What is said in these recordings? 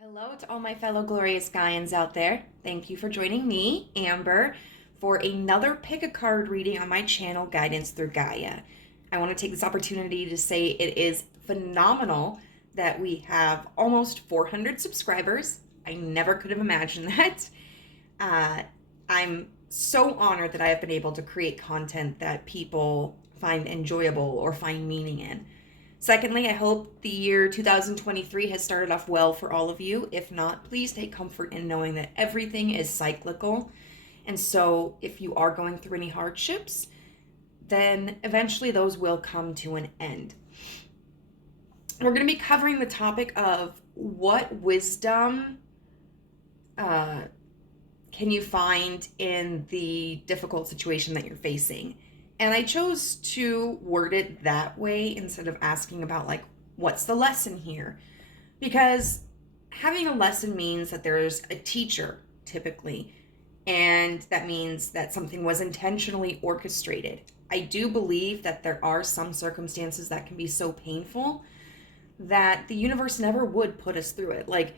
Hello to all my fellow glorious Gaians out there. Thank you for joining me, Amber, for another pick a card reading on my channel, Guidance Through Gaia. I want to take this opportunity to say it is phenomenal that we have almost 400 subscribers. I never could have imagined that. I'm so honored that I have been able to create content that people find enjoyable or find meaning in. Secondly, I hope the year 2023 has started off well for all of you. If not, please take comfort in knowing that everything is cyclical. And so if you are going through any hardships, then eventually those will come to an end. We're going to be covering the topic of what wisdom can you find in the difficult situation that you're facing. And I chose to word it that way instead of asking about, like, what's the lesson here? Because having a lesson means that there's a teacher, typically, and that means that something was intentionally orchestrated. I do believe that there are some circumstances that can be so painful that the universe never would put us through it. Like,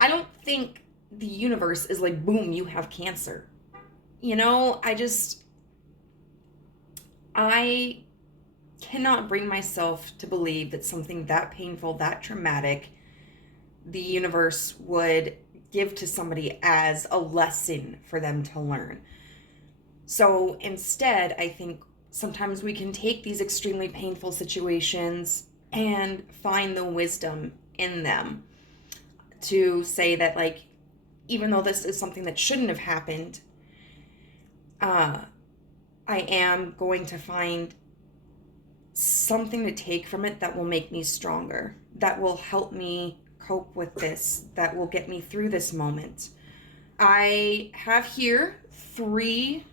I don't think the universe is like, boom, you have cancer. I cannot bring myself to believe that something that painful, that traumatic, the universe would give to somebody as a lesson for them to learn. So instead, I think sometimes we can take these extremely painful situations and find the wisdom in them to say that, like, even though this is something that shouldn't have happened, I am going to find something to take from it that will make me stronger, that will help me cope with this, that will get me through this moment. I have here three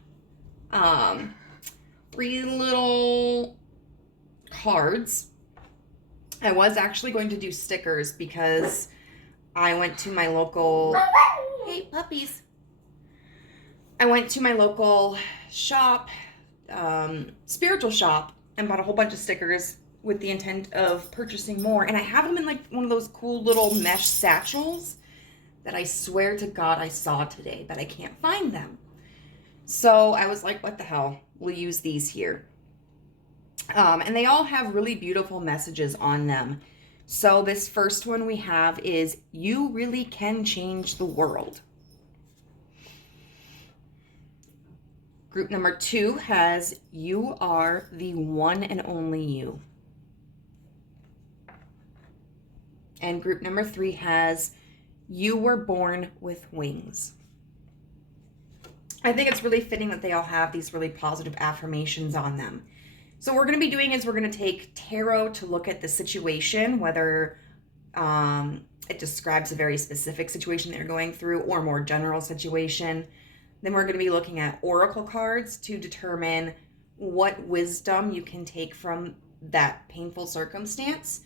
little cards. I was actually going to do stickers because I went to my local, hey puppies, I went to my local shop, spiritual shop, and bought a whole bunch of stickers with the intent of purchasing more. And I have them in like one of those cool little mesh satchels that I swear to God I saw today, but I can't find them. So I was like, what the hell? We'll use these here. And they all have really beautiful messages on them. So this first one we have is, you really can change the world. Group number 2 has, you are the one and only you. And group number 3 has, you were born with wings. I think it's really fitting that they all have these really positive affirmations on them. So what we're going to be doing is we're going to take tarot to look at the situation, whether it describes a very specific situation that you're going through or a more general situation. Then we're going to be looking at oracle cards to determine what wisdom you can take from that painful circumstance.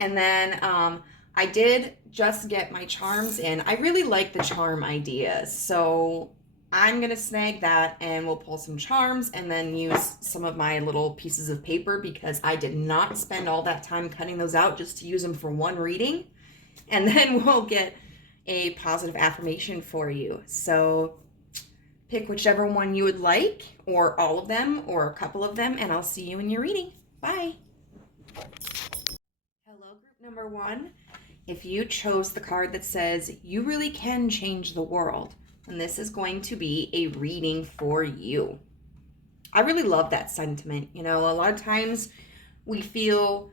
And then I did just get my charms in. I really like the charm idea, so I'm going to snag that and we'll pull some charms and then use some of my little pieces of paper because I did not spend all that time cutting those out just to use them for one reading. And then we'll get a positive affirmation for you. So pick whichever one you would like, or all of them, or a couple of them, and I'll see you in your reading. Bye. Hello, group number 1. If you chose the card that says, you really can change the world, then this is going to be a reading for you. I really love that sentiment. You know, a lot of times we feel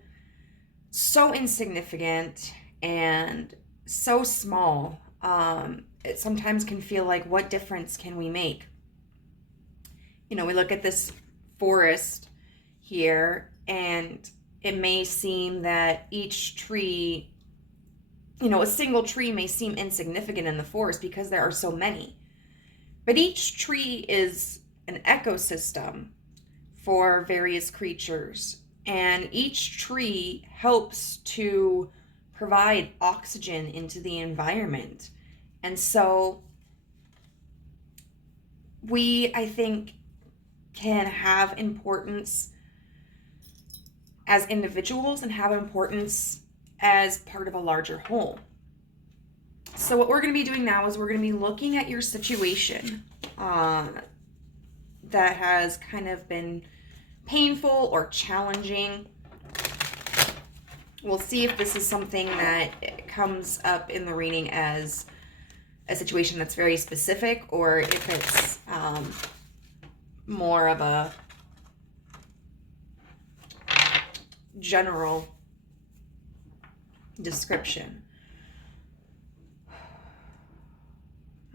so insignificant and so small. It sometimes can feel like, what difference can we make? You know, we look at this forest here, and it may seem that each tree, you know, a single tree may seem insignificant in the forest because there are so many. But each tree is an ecosystem for various creatures, and each tree helps to provide oxygen into the environment. And so we, I think, can have importance as individuals and have importance as part of a larger whole. So what we're going to be doing now is we're going to be looking at your situation that has kind of been painful or challenging. We'll see if this is something that comes up in the reading as a situation that's very specific, or if it's more of a general description.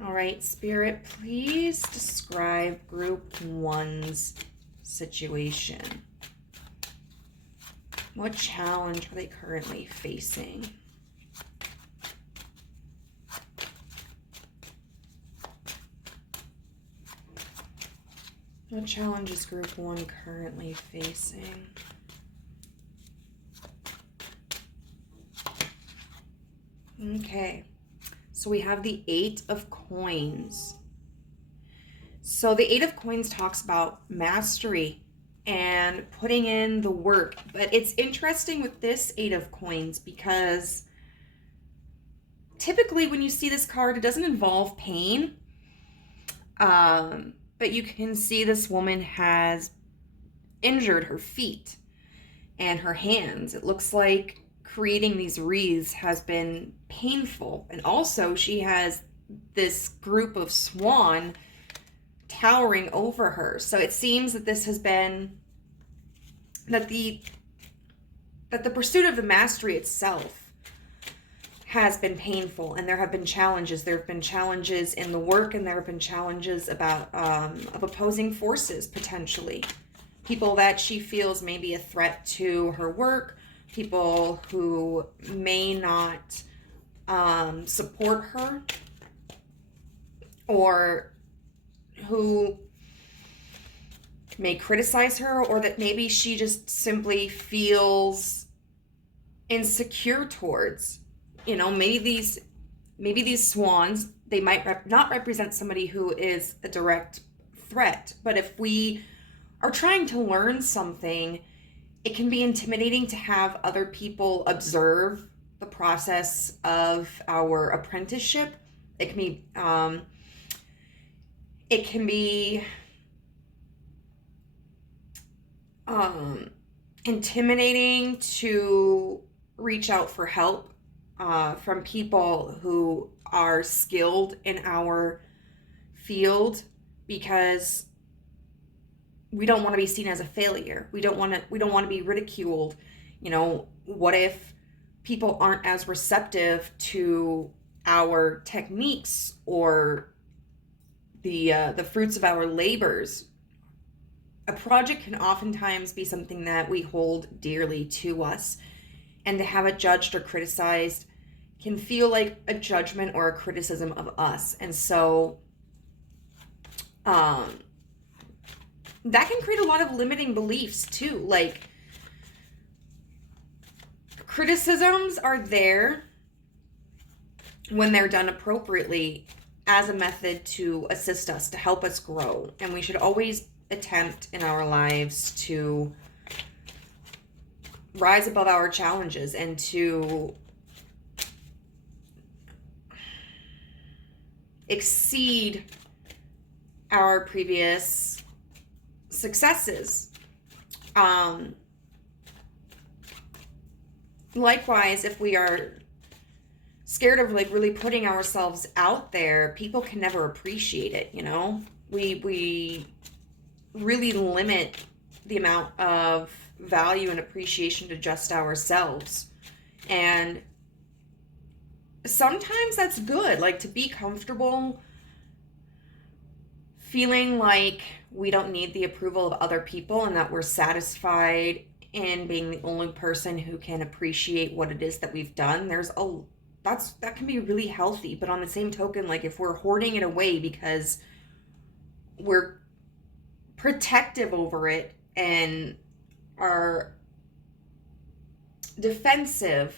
All right, Spirit, please describe Group 1's situation. What challenge are they currently facing? What challenge is Group 1 currently facing? Okay, so we have the 8 of Coins. So the 8 of Coins talks about mastery and putting in the work. But it's interesting with this 8 of Coins because typically when you see this card, it doesn't involve pain. But you can see this woman has injured her feet and her hands. It looks like creating these wreaths has been painful. And also she has this group of swan towering over her. So it seems that this has been, that the pursuit of the mastery itself has been painful, and there have been challenges. There have been challenges in the work, and there have been challenges about of opposing forces, potentially. People that she feels may be a threat to her work, people who may not support her, or who may criticize her, or that maybe she just simply feels insecure towards. You know, maybe these swans, they might not represent somebody who is a direct threat, but if we are trying to learn something, it can be intimidating to have other people observe the process of our apprenticeship. It can be intimidating to reach out for help from people who are skilled in our field, because we don't want to be seen as a failure. We don't want to be ridiculed. You know, what if people aren't as receptive to our techniques or the fruits of our labors? A project can oftentimes be something that we hold dearly to us, and to have it judged or criticized can feel like a judgment or a criticism of us. And so that can create a lot of limiting beliefs too. Like, criticisms are there when they're done appropriately as a method to assist us, to help us grow. And we should always attempt in our lives to rise above our challenges and to exceed our previous successes. Likewise, if we are scared of like really putting ourselves out there, people can never appreciate it, you know? We really limit the amount of value and appreciation to just ourselves. And sometimes that's good, like to be comfortable feeling like we don't need the approval of other people and that we're satisfied in being the only person who can appreciate what it is that we've done. That can be really healthy. But on the same token, like if we're hoarding it away because we're protective over it and are defensive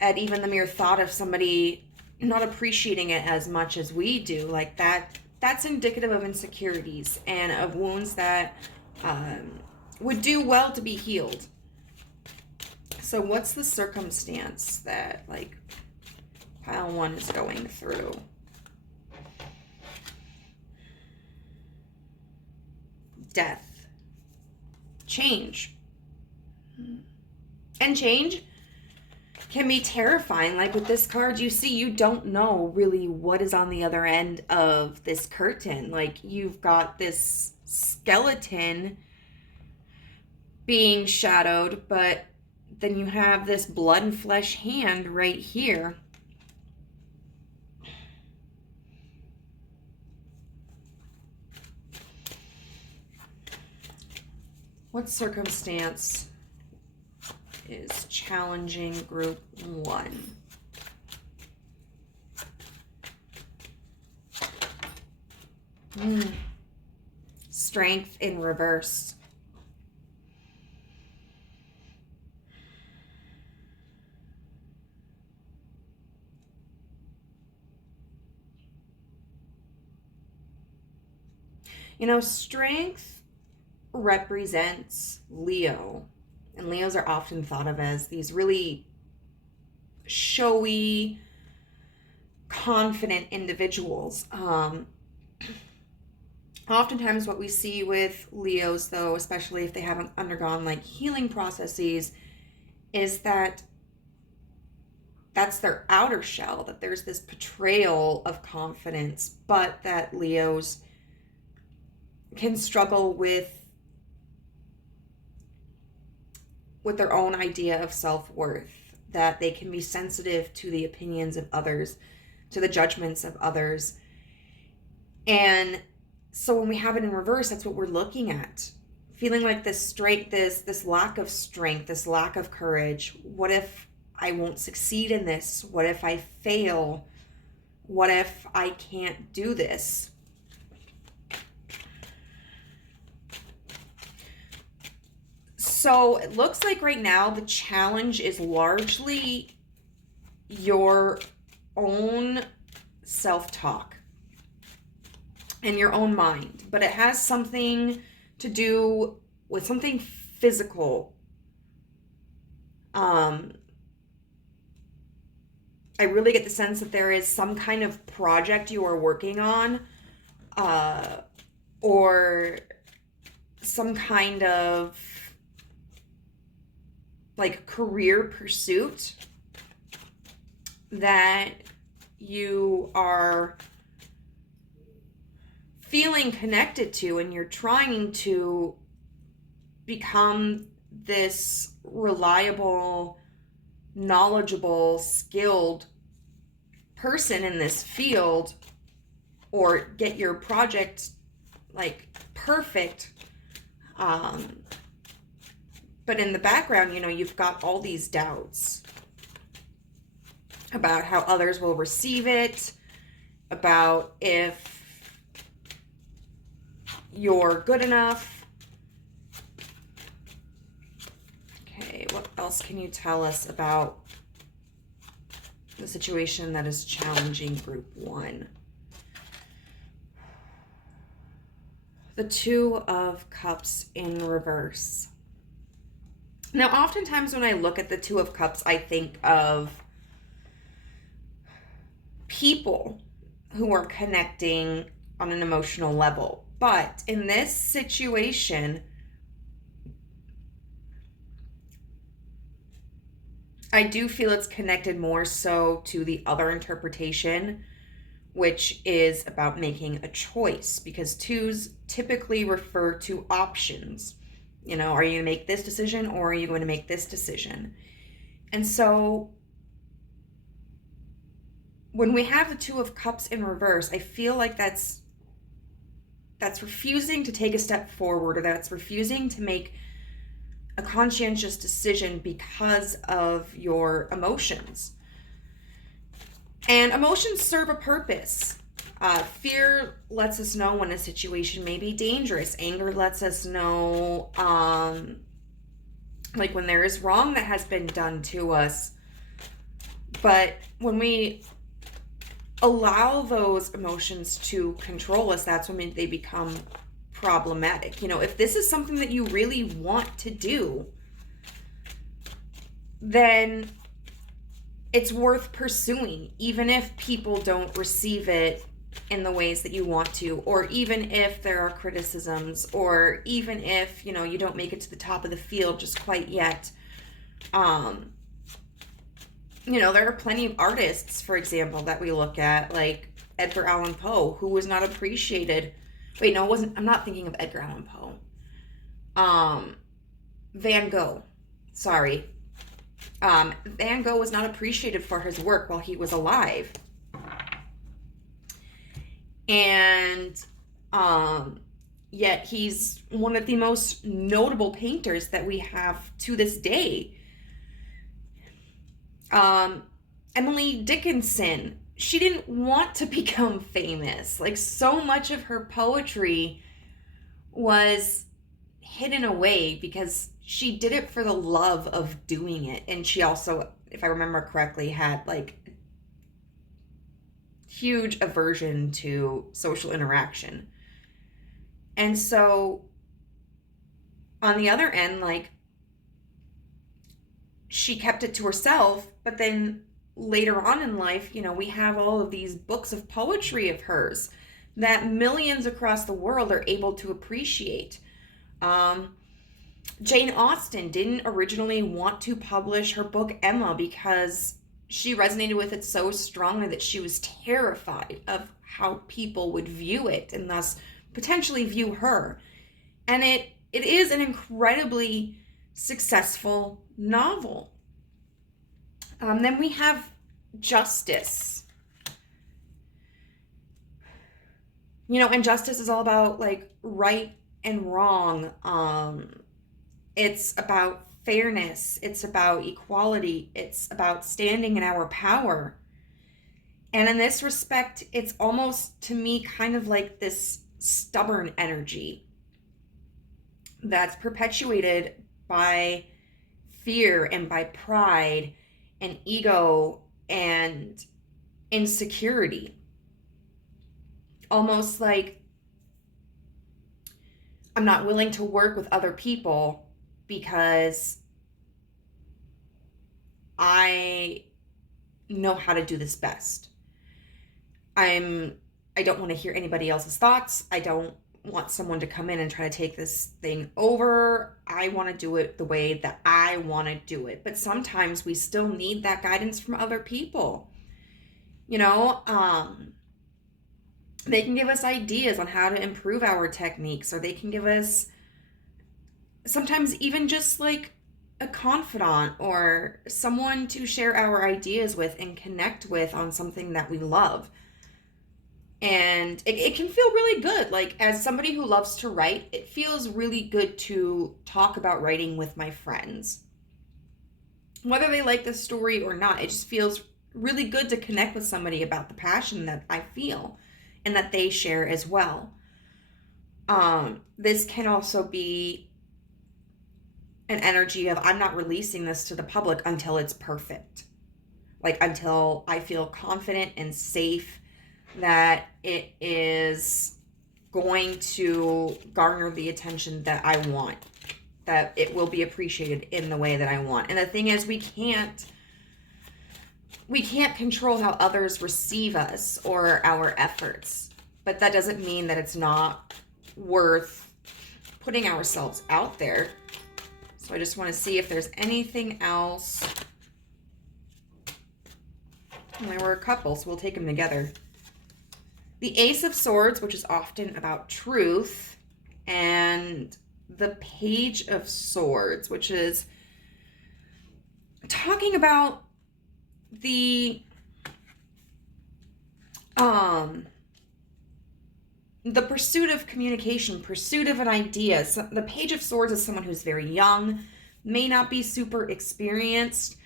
at even the mere thought of somebody not appreciating it as much as we do, like that's indicative of insecurities and of wounds that would do well to be healed. So what's the circumstance that like L1 is going through. Death. Change. And change can be terrifying. Like with this card, you see, you don't know really what is on the other end of this curtain. Like you've got this skeleton being shadowed, but then you have this blood and flesh hand right here. What circumstance is challenging group 1? Strength in reverse. You know, strength represents Leo. And Leos are often thought of as these really showy, confident individuals. Oftentimes what we see with Leos, though, especially if they haven't undergone like healing processes, is that that's their outer shell, that there's this portrayal of confidence, but that Leos can struggle with their own idea of self-worth, that they can be sensitive to the opinions of others, to the judgments of others. And so when we have it in reverse, that's what we're looking at. Feeling like this strength, this lack of strength, this lack of courage. What if I won't succeed in this? What if I fail? What if I can't do this? So it looks like right now the challenge is largely your own self-talk and your own mind, but it has something to do with something physical. I really get the sense that there is some kind of project you are working on, or some kind of like career pursuit that you are feeling connected to, and you're trying to become this reliable, knowledgeable, skilled person in this field, or get your project like perfect. But in the background, you know, you've got all these doubts about how others will receive it, about if you're good enough. Okay, what else can you tell us about the situation that is challenging group 1? The Two of Cups in reverse. Now, oftentimes when I look at the Two of Cups, I think of people who are connecting on an emotional level. But in this situation, I do feel it's connected more so to the other interpretation, which is about making a choice, because twos typically refer to options. You know, are you going to make this decision, or are you going to make this decision? And so when we have the Two of Cups in reverse, I feel like that's refusing to take a step forward, or that's refusing to make a conscientious decision because of your emotions. And emotions serve a purpose. Fear lets us know when a situation may be dangerous. Anger lets us know, like when there is wrong that has been done to us. But when we allow those emotions to control us, that's when they become problematic. You know, if this is something that you really want to do, then it's worth pursuing, even if people don't receive it in the ways that you want to, or even if there are criticisms, or even if, you don't make it to the top of the field just quite yet. There are plenty of artists, for example, that we look at, like Edgar Allan Poe, who was not appreciated. Wait, no, it wasn't. I'm not thinking of Edgar Allan Poe. Van Gogh. Sorry. Van Gogh was not appreciated for his work while he was alive. And yet he's one of the most notable painters that we have to this day. Emily Dickinson, she didn't want to become famous. Like, so much of her poetry was hidden away because she did it for the love of doing it. And she also, if I remember correctly, had like huge aversion to social interaction. And so on the other end, like, she kept it to herself, but then later on in life, we have all of these books of poetry of hers that millions across the world are able to appreciate. Jane Austen didn't originally want to publish her book Emma because she resonated with it so strongly that she was terrified of how people would view it and thus potentially view her. And it is an incredibly successful novel. Then we have Justice. And justice is all about like right and wrong. It's about fairness. It's about equality. It's about standing in our power. And in this respect, it's almost, to me, kind of like this stubborn energy that's perpetuated by fear and by pride and ego and insecurity. Almost like, I'm not willing to work with other people because I know how to do this best. I don't want to hear anybody else's thoughts. I don't want someone to come in and try to take this thing over. I want to do it the way that I want to do it. But sometimes we still need that guidance from other people. They can give us ideas on how to improve our techniques, or they can give us sometimes even just like a confidant or someone to share our ideas with and connect with on something that we love. And it can feel really good. Like, as somebody who loves to write, it feels really good to talk about writing with my friends. Whether they like the story or not, it just feels really good to connect with somebody about the passion that I feel and that they share as well. This can also be an energy of, I'm not releasing this to the public until it's perfect. Like, until I feel confident and safe that it is going to garner the attention that I want, that it will be appreciated in the way that I want. And the thing is, we can't control how others receive us or our efforts, but that doesn't mean that it's not worth putting ourselves out there. So I just want to see if there's anything else. And there were a couple, so we'll take them together. The Ace of Swords, which is often about truth, and the Page of Swords, which is talking about the pursuit of communication, pursuit of an idea. So the Page of Swords is someone who's very young, may not be super experienced,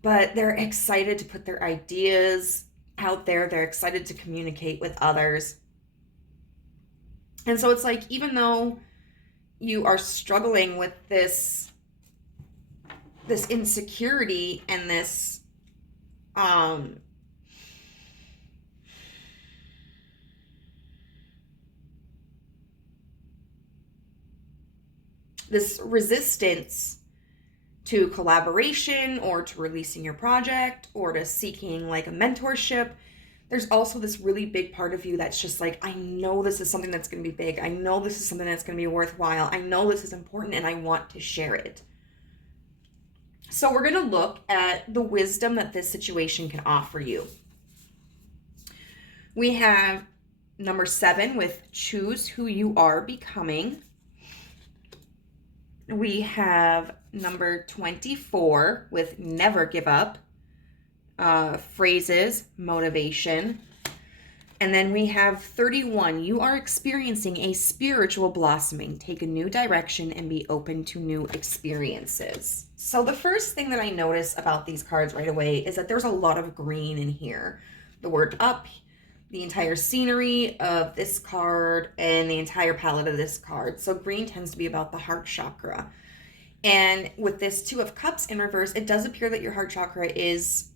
but they're excited to put their ideas out there. They're excited to communicate with others. And so it's like, even though you are struggling with this insecurity and this this resistance to collaboration or to releasing your project or to seeking like a mentorship. There's also this really big part of you that's just like, I know this is something that's going to be big. I know this is something that's going to be worthwhile. I know this is important and I want to share it. So we're going to look at the wisdom that this situation can offer you. We have number 7 with choose who you are becoming. We have number 24 with never give up. Phrases, motivation. And then we have 31. You are experiencing a spiritual blossoming. Take a new direction and be open to new experiences. So the first thing that I notice about these cards right away is that there's a lot of green in here. The word up, the entire scenery of this card, and the entire palette of this card. So green tends to be about the heart chakra. And with this 2 of Cups in reverse, it does appear that your heart chakra is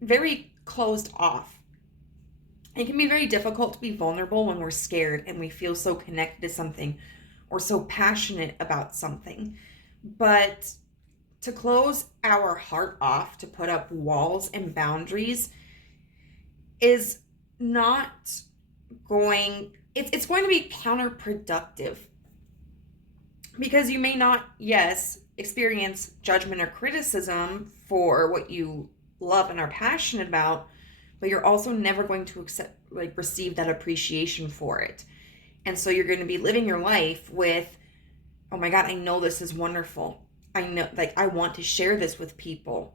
very closed off. It can be very difficult to be vulnerable when we're scared and we feel so connected to something or so passionate about something. But to close our heart off, to put up walls and boundaries is not going, it's going to be counterproductive. Because you may not, yes, experience judgment or criticism for what you love and are passionate about, but you're also never going to receive that appreciation for it. And so you're going to be living your life with, oh my God, I know this is wonderful. I know, I want to share this with people.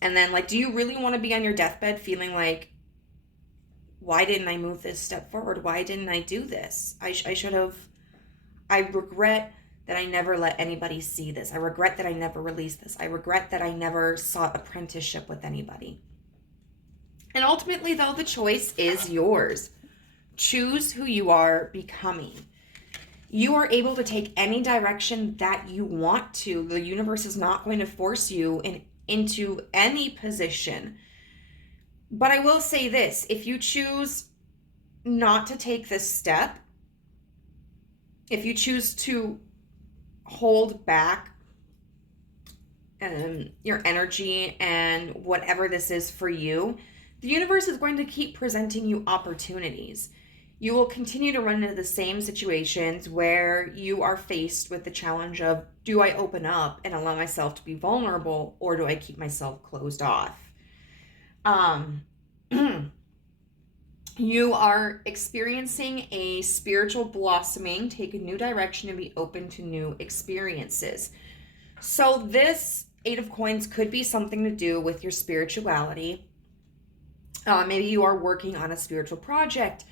And then, do you really want to be on your deathbed feeling like, why didn't I move this step forward? Why didn't I do this? I should have. I regret that I never let anybody see this. I regret that I never released this. I regret that I never sought apprenticeship with anybody. And ultimately, though, the choice is yours. Choose who you are becoming. You are able to take any direction that you want to. The universe is not going to force you into any position. But I will say this, if you choose not to take this step, if you choose to hold back your energy and whatever this is for you, the universe is going to keep presenting you opportunities. You will continue to run into the same situations where you are faced with the challenge of, do I open up and allow myself to be vulnerable, or do I keep myself closed off? You are experiencing a spiritual blossoming. Take a new direction and be open to new experiences. So this 8 of Coins could be something to do with your spirituality. Maybe you are working on a spiritual project,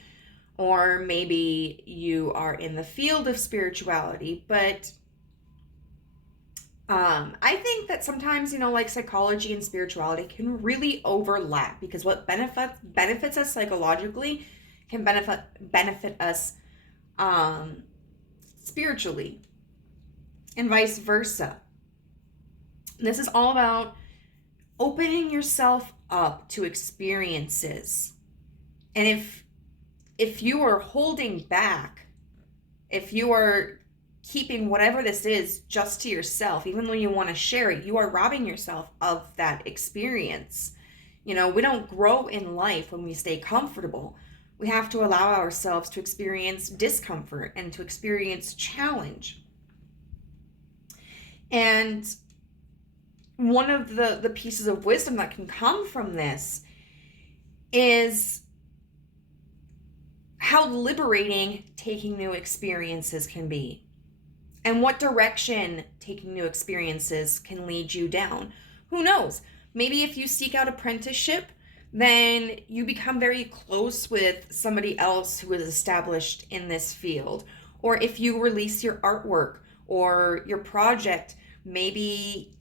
or maybe you are in the field of spirituality. But I think that sometimes, psychology and spirituality can really overlap, because what benefits us psychologically can benefit us spiritually, and vice versa. This is all about opening yourself up to experiences. And if you are holding back, if you are keeping whatever this is just to yourself, even though you want to share it, you are robbing yourself of that experience. We don't grow in life when we stay comfortable. We have to allow ourselves to experience discomfort and to experience challenge. And one of the pieces of wisdom that can come from this is how liberating taking new experiences can be, and what direction taking new experiences can lead you down. Who knows? Maybe if you seek out apprenticeship, then you become very close with somebody else who is established in this field. Or if you release your artwork or your project, maybe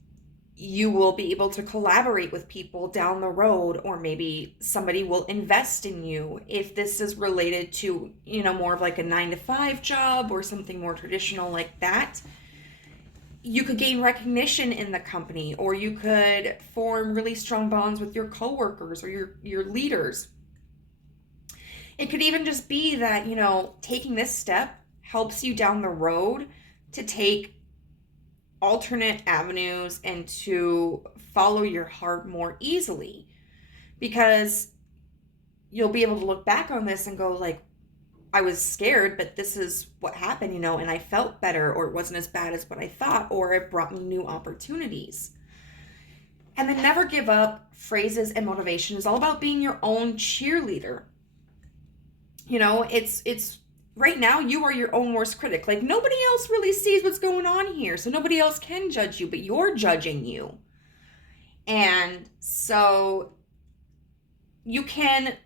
you will be able to collaborate with people down the road, or maybe somebody will invest in you. If this is related to, more of like a 9-to-5 job or something more traditional like that, you could gain recognition in the company, or you could form really strong bonds with your coworkers or your leaders. It could even just be that, taking this step helps you down the road to take alternate avenues and to follow your heart more easily, because you'll be able to look back on this and go like, I was scared, but this is what happened, you know, and I felt better, or it wasn't as bad as what I thought, or it brought me new opportunities. And the never give up phrases and motivation is all about being your own cheerleader. You know, it's right now you are your own worst critic. Like, nobody else really sees what's going on here, so nobody else can judge you, but you're judging you. And so you can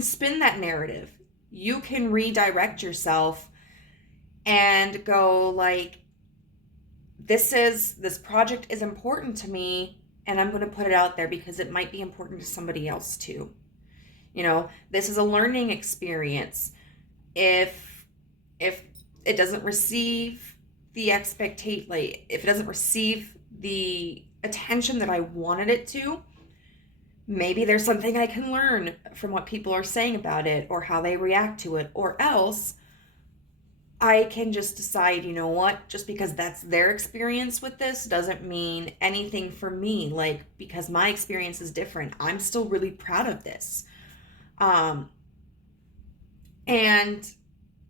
spin that narrative. You can redirect yourself and go like, this project is important to me, and I'm going to put it out there because it might be important to somebody else too. You know, this is a learning experience. If it doesn't receive the if it doesn't receive the attention that I wanted it to, maybe there's something I can learn from what people are saying about it or how they react to it, or else I can just decide, you know what, just because that's their experience with this doesn't mean anything for me. Like, because my experience is different, I'm still really proud of this. And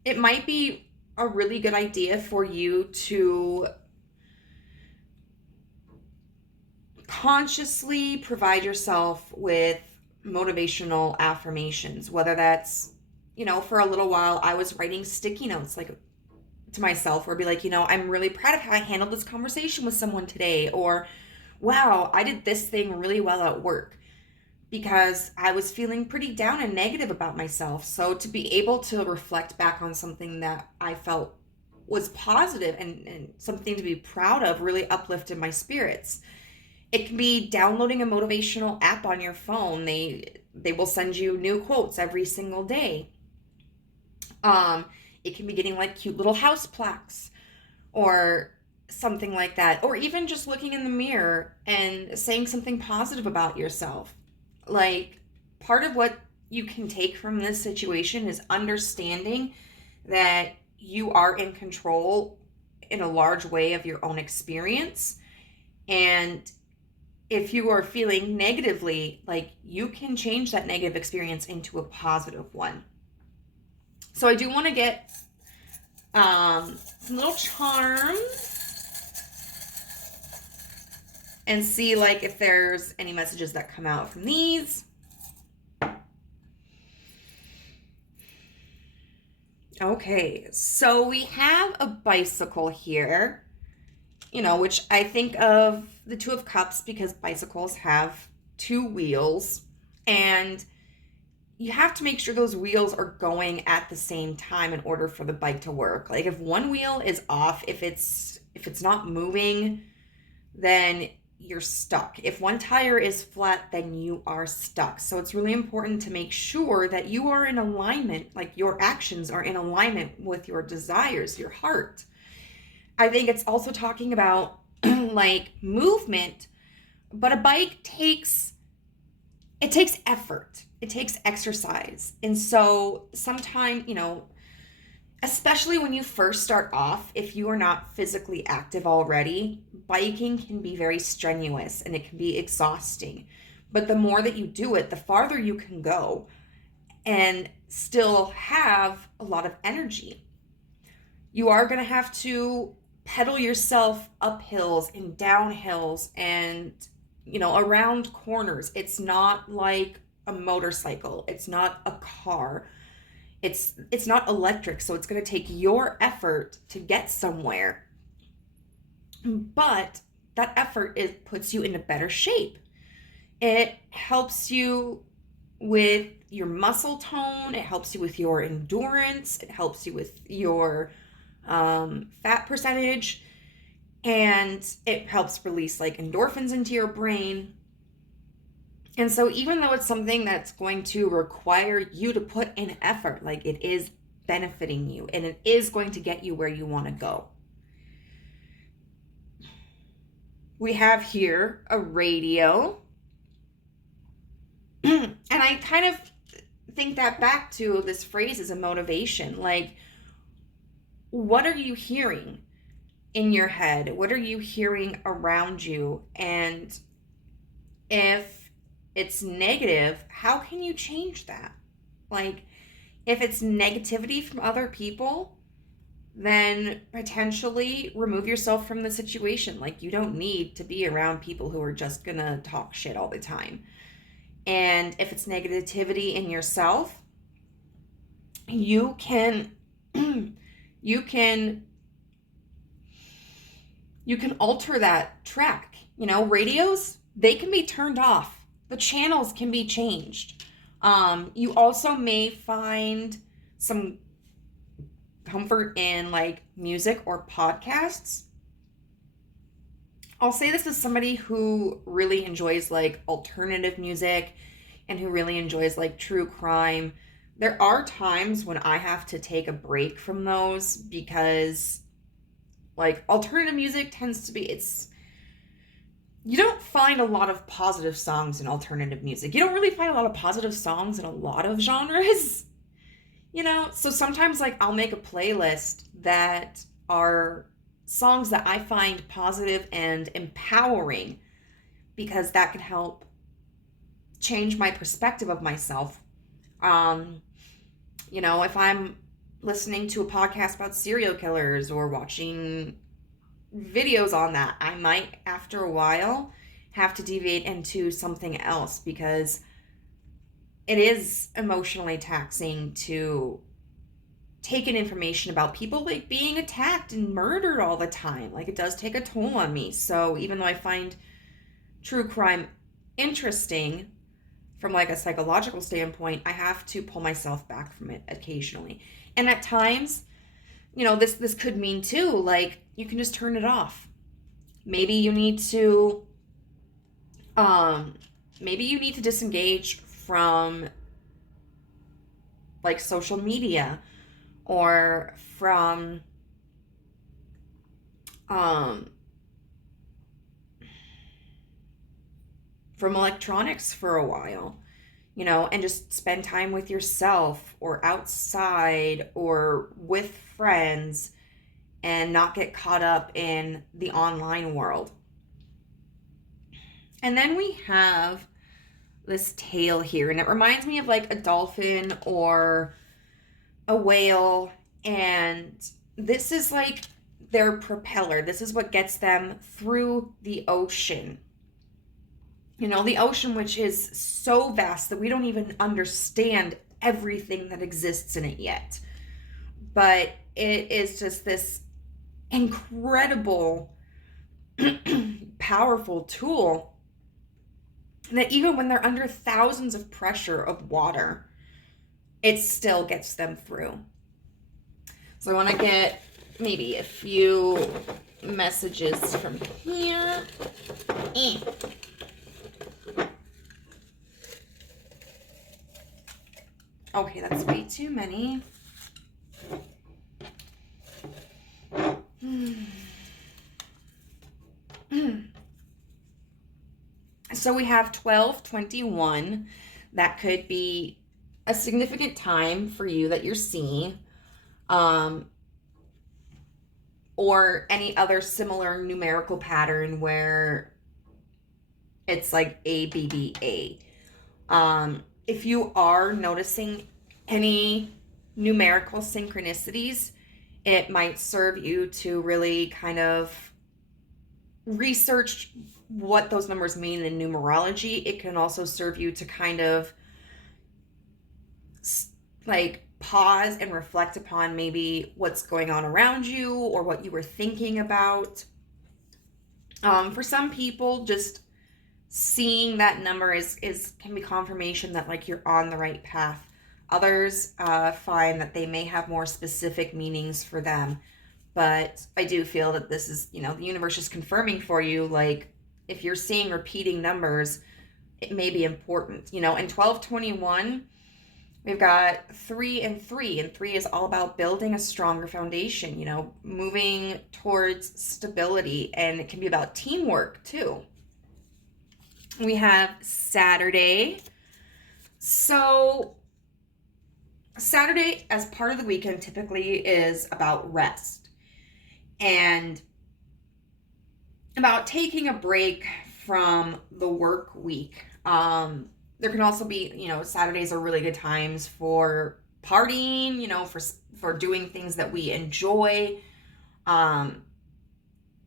it might be a really good idea for you to consciously provide yourself with motivational affirmations, whether that's, you know, for a little while I was writing sticky notes like to myself, or be like, you know, I'm really proud of how I handled this conversation with someone today, or wow, I did this thing really well at work, because I was feeling pretty down and negative about myself. So to be able to reflect back on something that I felt was positive and something to be proud of really uplifted my spirits. It can be downloading a motivational app on your phone. They will send you new quotes every single day. It can be getting like cute little house plaques or something like that. Or even just looking in the mirror and saying something positive about yourself. Like, part of what you can take from this situation is understanding that you are in control in a large way of your own experience. And if you are feeling negatively, like, you can change that negative experience into a positive one. So I do want to get some little charms and see like if there's any messages that come out from these. Okay, so we have a bicycle here, you know, which I think of the Two of Cups because bicycles have two wheels, and you have to make sure those wheels are going at the same time in order for the bike to work. Like, if one wheel is off, if it's not moving, then you're stuck. If one tire is flat, then you are stuck. So it's really important to make sure that you are in alignment, like your actions are in alignment with your desires, your heart. I think it's also talking about like movement, but a bike takes effort. It takes exercise. And so sometimes, you know, especially when you first start off, if you are not physically active already, biking can be very strenuous and it can be exhausting. But the more that you do it, the farther you can go and still have a lot of energy. You are going to have to pedal yourself up hills and down hills and, you know, around corners. It's not like a motorcycle. It's not a car. It's not electric, so it's going to take your effort to get somewhere. But that effort puts you in a better shape. It helps you with your muscle tone. It helps you with your endurance. It helps you with your fat percentage. And it helps release like endorphins into your brain. And so even though it's something that's going to require you to put in effort, like, it is benefiting you and it is going to get you where you want to go. We have here a radio. And I kind of think that back to this phrase as a motivation. Like, what are you hearing? in your head? What are you hearing around you? And if it's negative, how can you change that? Like, if it's negativity from other people, then potentially remove yourself from the situation. Like, you don't need to be around people who are just gonna talk shit all the time. And if it's negativity in yourself, you can you can alter that track. You know, radios, they can be turned off. The channels can be changed. You also may find some comfort in like music or podcasts. I'll say this as somebody who really enjoys like alternative music and who really enjoys like true crime. There are times when I have to take a break from those because like alternative music tends to be, you don't find a lot of positive songs in alternative music. You don't really find a lot of positive songs in a lot of genres, you know? So sometimes like I'll make a playlist that are songs that I find positive and empowering because that can help change my perspective of myself. You know, if I'm listening to a podcast about serial killers or watching videos on that, I might, after a while, have to deviate into something else because it is emotionally taxing to take in information about people like being attacked and murdered all the time. Like, it does take a toll on me. So even though I find true crime interesting from like a psychological standpoint, I have to pull myself back from it occasionally. And at times, you know, this could mean too, like, you can just turn it off. Maybe you need to disengage from like social media or from electronics for a while, you know, and just spend time with yourself or outside or with friends and not get caught up in the online world. And then we have this tail here, and it reminds me of like a dolphin or a whale, and this is like their propeller. This is what gets them through the ocean. You know, the ocean, which is so vast that we don't even understand everything that exists in it yet. But it is just this incredible, powerful tool that even when they're under thousands of pressure of water, it still gets them through. So I want to get maybe a few messages from here. Okay, that's way too many. So we have 12/21. That could be a significant time for you that you're seeing. Or any other similar numerical pattern where it's like ABBA. If you are noticing any numerical synchronicities, it might serve you to really kind of research what those numbers mean in numerology. It can also serve you to kind of like pause and reflect upon maybe what's going on around you or what you were thinking about. For some people, just seeing that number can be confirmation that like you're on the right path. Others find that they may have more specific meanings for them. But I do feel that this is, you know, the universe is confirming for you, like, if you're seeing repeating numbers, it may be important. You know, in 12/21, we've got 3 and 3, and 3 is all about building a stronger foundation, you know, moving towards stability, and it can be about teamwork too. We have Saturday. So Saturday, as part of the weekend, typically is about rest. And about taking a break from the work week. There can also be, Saturdays are really good times for partying, for doing things that we enjoy, um,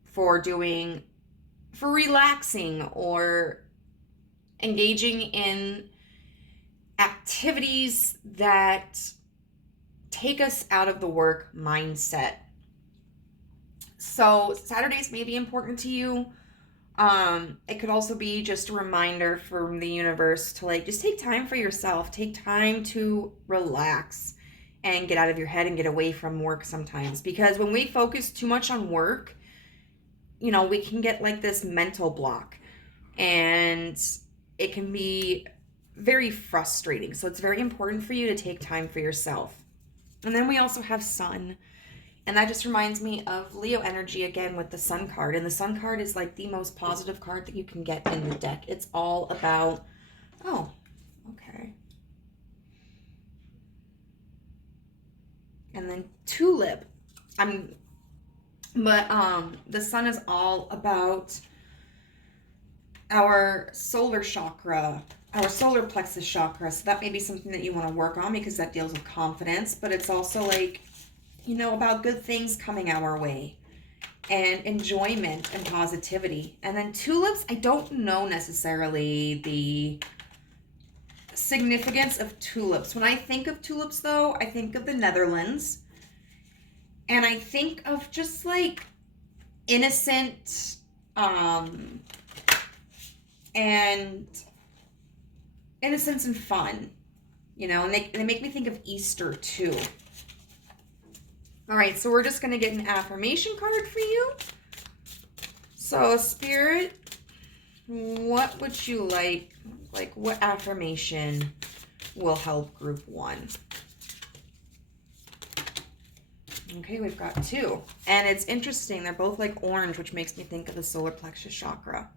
for relaxing or engaging in activities that take us out of the work mindset. So Saturdays may be important to you. It could also be just a reminder from the universe to just take time for yourself. Take time to relax and get out of your head and get away from work sometimes. Because when we focus too much on work, we can get this mental block, and it can be very frustrating. So it's very important for you to take time for yourself. And then we also have Sun. And that just reminds me of Leo energy again with the Sun card. And the Sun card is the most positive card that you can get in the deck. It's all about, oh, okay. And then Tulip. The Sun is all about our solar chakra, our solar plexus chakra. So that may be something that you want to work on because that deals with confidence. But it's also about good things coming our way and enjoyment and positivity. And then tulips, I don't know necessarily the significance of tulips. When I think of tulips, though, I think of the Netherlands. And I think of just innocent and innocence and fun, and they make me think of Easter too. All right, so we're just going to get an affirmation card for you. So, Spirit, what would you like? What affirmation will help group 1? Okay, we've got 2. And it's interesting. They're both orange, which makes me think of the solar plexus chakra.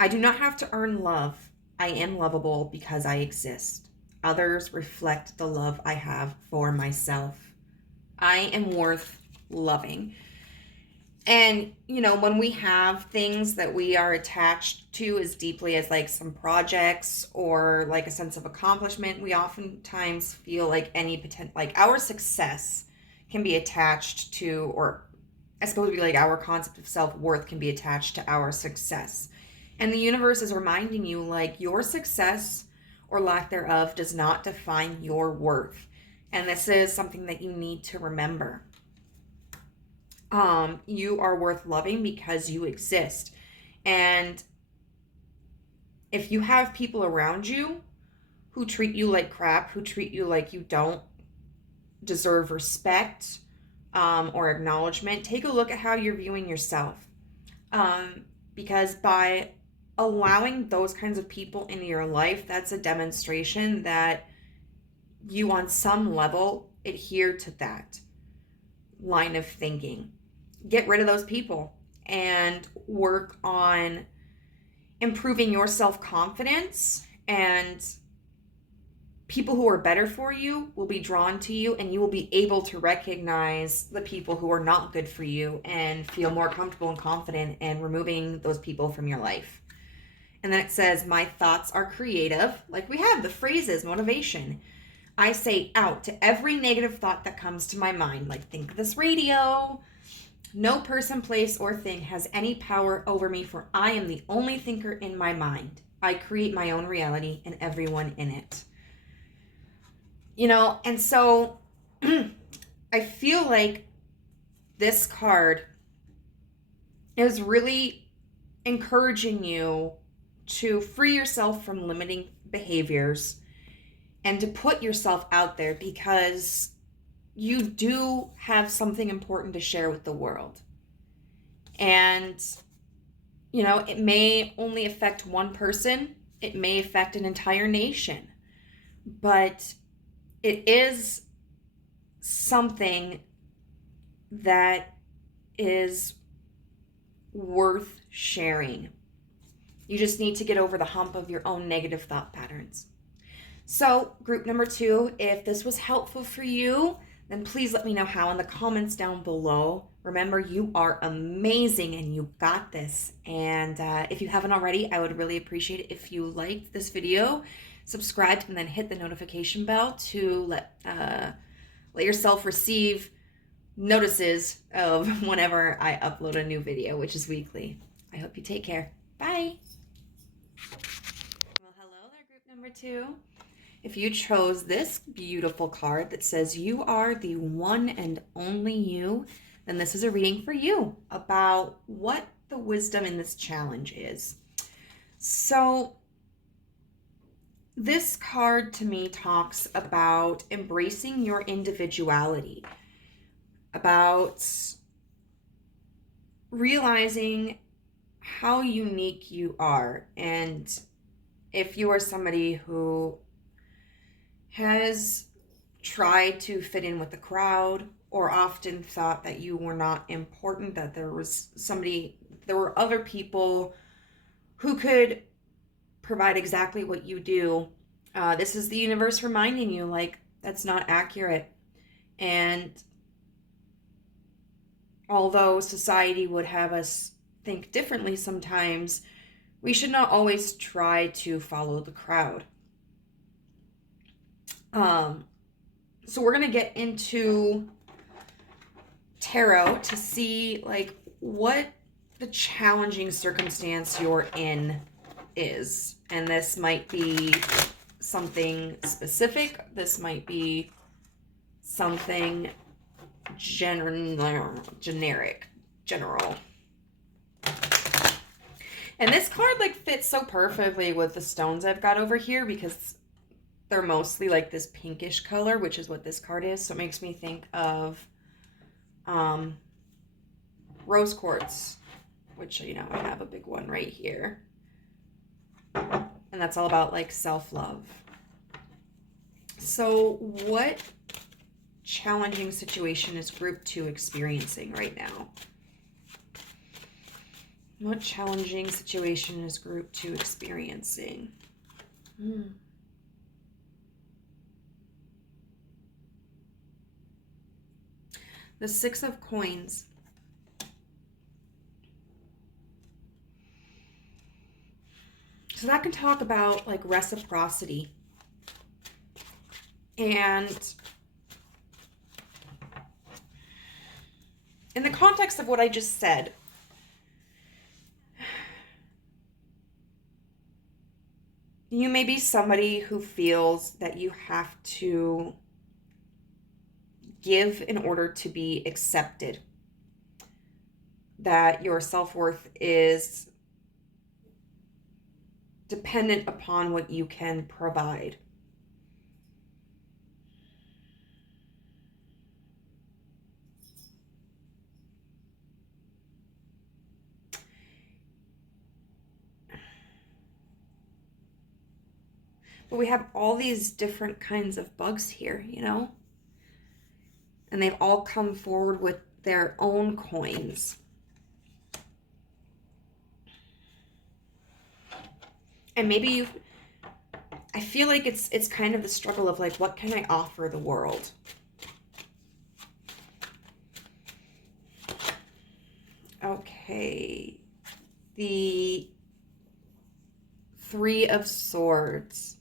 I do not have to earn love. I am lovable because I exist. Others reflect the love I have for myself. I am worth loving. And, when we have things that we are attached to as deeply as some projects or a sense of accomplishment, we oftentimes feel any potential, our success can be attached to, or I suppose it'd be our concept of self-worth can be attached to our success. And the universe is reminding you your success or lack thereof does not define your worth. And this is something that you need to remember. You are worth loving because you exist. And if you have people around you who treat you like crap, who treat you like you don't deserve respect or acknowledgement, take a look at how you're viewing yourself. Because by allowing those kinds of people into your life, that's a demonstration that you on some level adhere to that line of thinking. Get rid of those people and work on improving your self-confidence, and people who are better for you will be drawn to you, and you will be able to recognize the people who are not good for you and feel more comfortable and confident in removing those people from your life. And then it says, my thoughts are creative. We have the phrases, motivation. I say out to every negative thought that comes to my mind. Think of this radio. No person, place, or thing has any power over me, for I am the only thinker in my mind. I create my own reality and everyone in it. And so I feel this card is really encouraging you to free yourself from limiting behaviors and to put yourself out there, because you do have something important to share with the world. And, it may only affect one person. It may affect an entire nation. But it is something that is worth sharing. You just need to get over the hump of your own negative thought patterns. So, group number 2, if this was helpful for you, then please let me know how in the comments down below. Remember, you are amazing and you got this. And if you haven't already, I would really appreciate it if you liked this video, subscribed, and then hit the notification bell to let yourself receive notices of whenever I upload a new video, which is weekly. I hope you take care. Bye. Well, hello there, group number 2. If you chose this beautiful card that says you are the one and only you, then this is a reading for you about what the wisdom in this challenge is. So this card to me talks about embracing your individuality, about realizing how unique you are, and if you are somebody who has tried to fit in with the crowd or often thought that you were not important, that there were other people who could provide exactly what you do, this is the universe reminding you, like, that's not accurate. And although society would have us think differently sometimes, we should not always try to follow the crowd. So we're going to get into tarot to see like what the challenging circumstance you're in is. And this might be something specific. This might be something generic, general. And this card like fits so perfectly with the stones I've got over here because they're mostly like this pinkish color, which is what this card is. So it makes me think of rose quartz, which, you know, I have a big one right here. And that's all about like self-love. So what challenging situation is group 2 experiencing right now? What challenging situation is group 2 experiencing? The 6 of Coins. So that can talk about like reciprocity. And in the context of what I just said, you may be somebody who feels that you have to give in order to be accepted, that your self-worth is dependent upon what you can provide. But we have all these different kinds of bugs here, you know? And they've all come forward with their own coins. And maybe I feel like it's kind of the struggle of like, what can I offer the world? Okay. The 3 of Swords.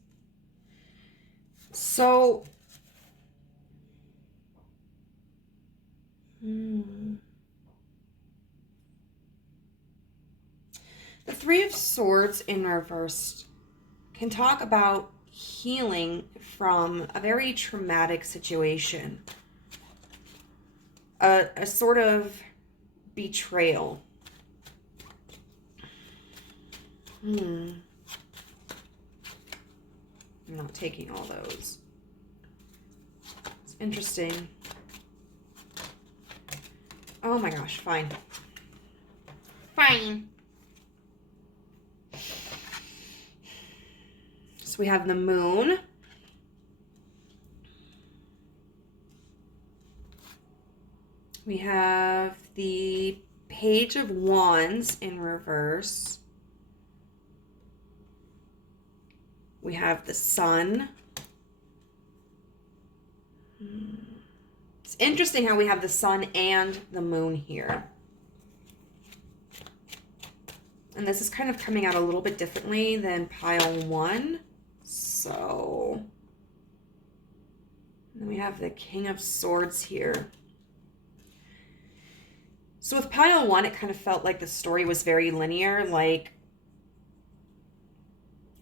So the 3 of Swords in reverse can talk about healing from a very traumatic situation. A sort of betrayal. I'm not taking all those. It's interesting. Oh my gosh, fine. Fine. So we have the Moon. We have the Page of Wands in reverse. We have the Sun. It's interesting how we have the sun and the moon here. And this is kind of coming out a little bit differently than pile 1. So then we have the King of Swords here. So with pile 1, it kind of felt like the story was very linear. Like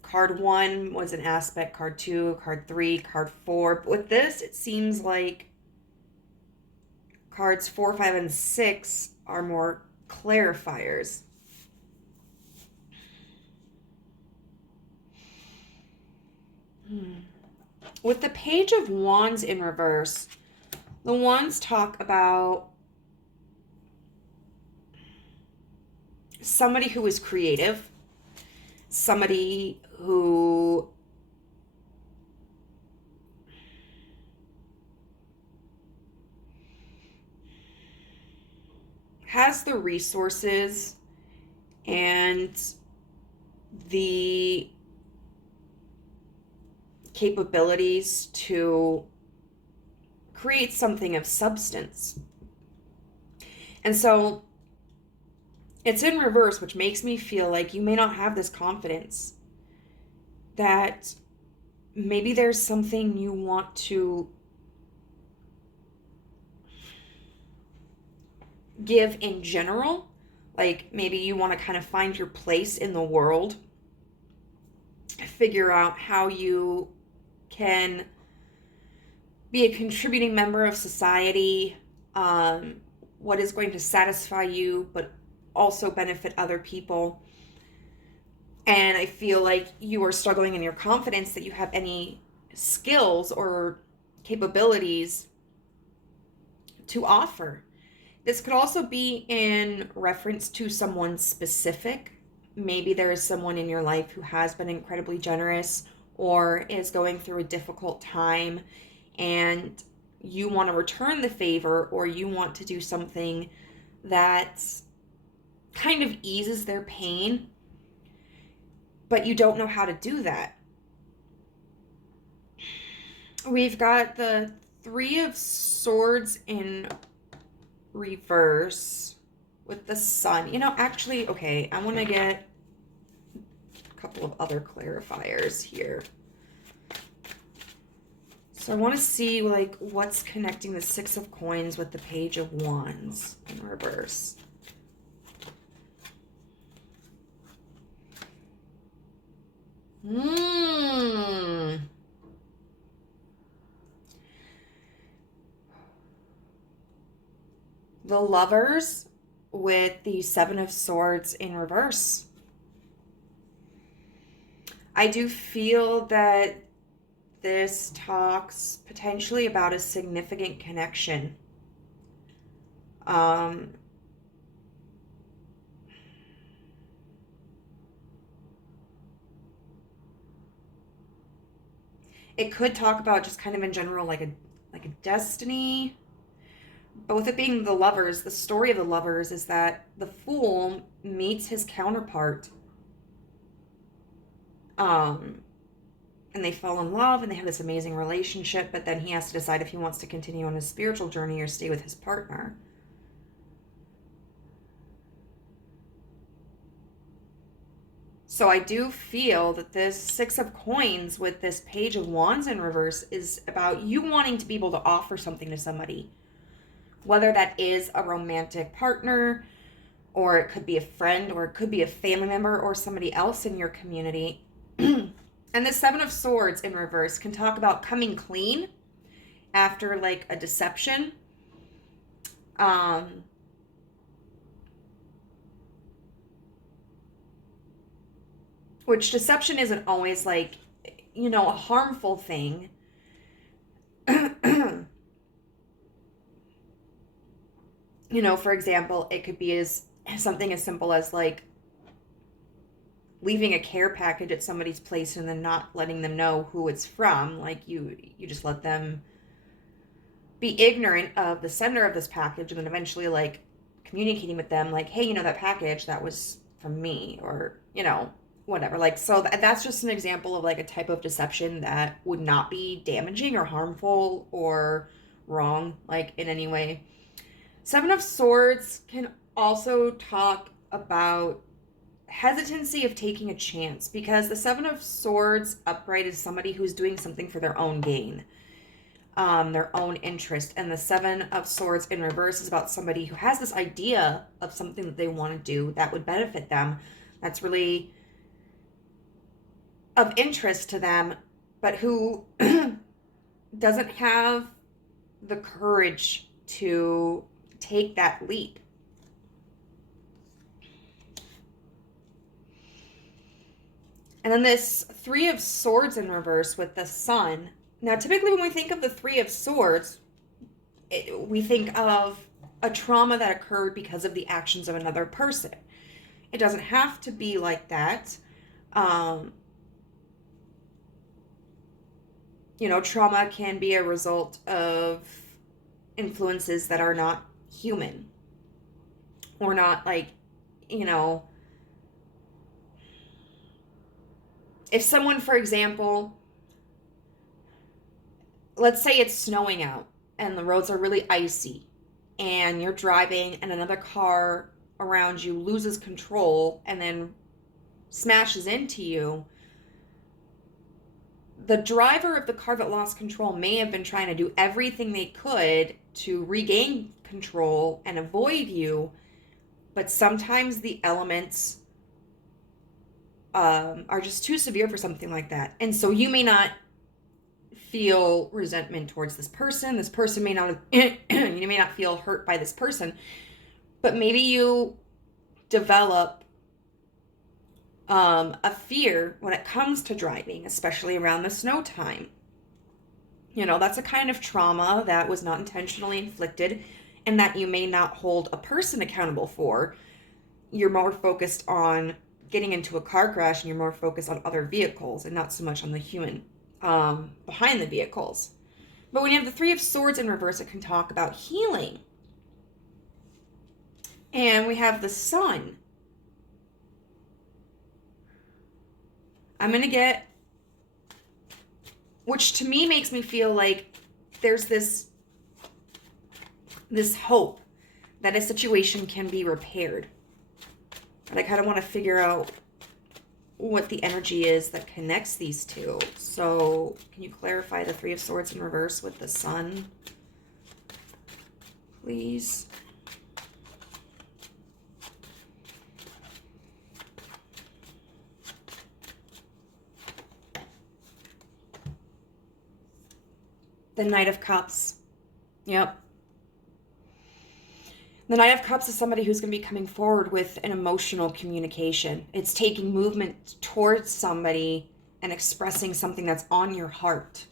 card 1 was an aspect, card 2, card 3, card 4. But with this, it seems like cards 4, 5, and 6 are more clarifiers. With the Page of Wands in reverse, the Wands talk about somebody who is creative, somebody who has the resources and the capabilities to create something of substance. And so it's in reverse, which makes me feel like you may not have this confidence that maybe there's something you want to give in general. Like maybe you want to kind of find your place in the world, figure out how you can be a contributing member of society, what is going to satisfy you, but also benefit other people. And I feel like you are struggling in your confidence that you have any skills or capabilities to offer. This could also be in reference to someone specific. Maybe there is someone in your life who has been incredibly generous or is going through a difficult time, and you want to return the favor, or you want to do something that kind of eases their pain, but you don't know how to do that. We've got the Three of Swords in reverse with the sun. You know, actually, okay, I want to get a couple of other clarifiers here. So I want to see like what's connecting the Six of Coins with the Page of Wands in reverse. The Lovers with the Seven of Swords in reverse. I do feel that this talks potentially about a significant connection. It could talk about just kind of in general like a destiny. But with it being the Lovers, the story of the Lovers is that the Fool meets his counterpart. And they fall in love and they have this amazing relationship, but then he has to decide if he wants to continue on his spiritual journey or stay with his partner. So I do feel that this Six of Coins with this Page of Wands in reverse is about you wanting to be able to offer something to somebody. Whether that is a romantic partner, or it could be a friend, or it could be a family member, or somebody else in your community. And the Seven of Swords in reverse can talk about coming clean after like a deception. Which deception isn't always like, you know, a harmful thing. You know, for example, it could be something as simple as like leaving a care package at somebody's place and then not letting them know who it's from. Like you just let them be ignorant of the sender of this package, and then eventually like communicating with them like, hey, you know, that package, that was from me, or, you know, whatever. Like, so that's just an example of like a type of deception that would not be damaging or harmful or wrong, like in any way. Seven of Swords can also talk about hesitancy of taking a chance, because the Seven of Swords upright is somebody who's doing something for their own gain, their own interest. And the Seven of Swords in reverse is about somebody who has this idea of something that they want to do that would benefit them, that's really of interest to them, but who doesn't have the courage to take that leap. And then this Three of Swords in reverse with the Sun. Now, typically when we think of the Three of Swords, we think of a trauma that occurred because of the actions of another person. It doesn't have to be like that. Trauma can be a result of influences that are not human, or not like, if someone, for example, let's say it's snowing out and the roads are really icy and you're driving and another car around you loses control and then smashes into you. The driver of the car that lost control may have been trying to do everything they could to regain control and avoid you, but sometimes the elements are just too severe for something like that. And so you may not feel resentment towards this person. This person may not, you may not feel hurt by this person, but maybe you develop a fear when it comes to driving, especially around the snow time. That's a kind of trauma that was not intentionally inflicted and that you may not hold a person accountable for. You're more focused on getting into a car crash and you're more focused on other vehicles and not so much on the human behind the vehicles. But when you have the Three of Swords in reverse, it can talk about healing. And we have the Sun. I'm going to get, which to me makes me feel like there's this hope that a situation can be repaired. And I kind of want to figure out what the energy is that connects these two. So can you clarify the Three of Swords in reverse with the Sun, please? The Knight of Cups. Yep. The Knight of Cups is somebody who's going to be coming forward with an emotional communication. It's taking movement towards somebody and expressing something that's on your heart.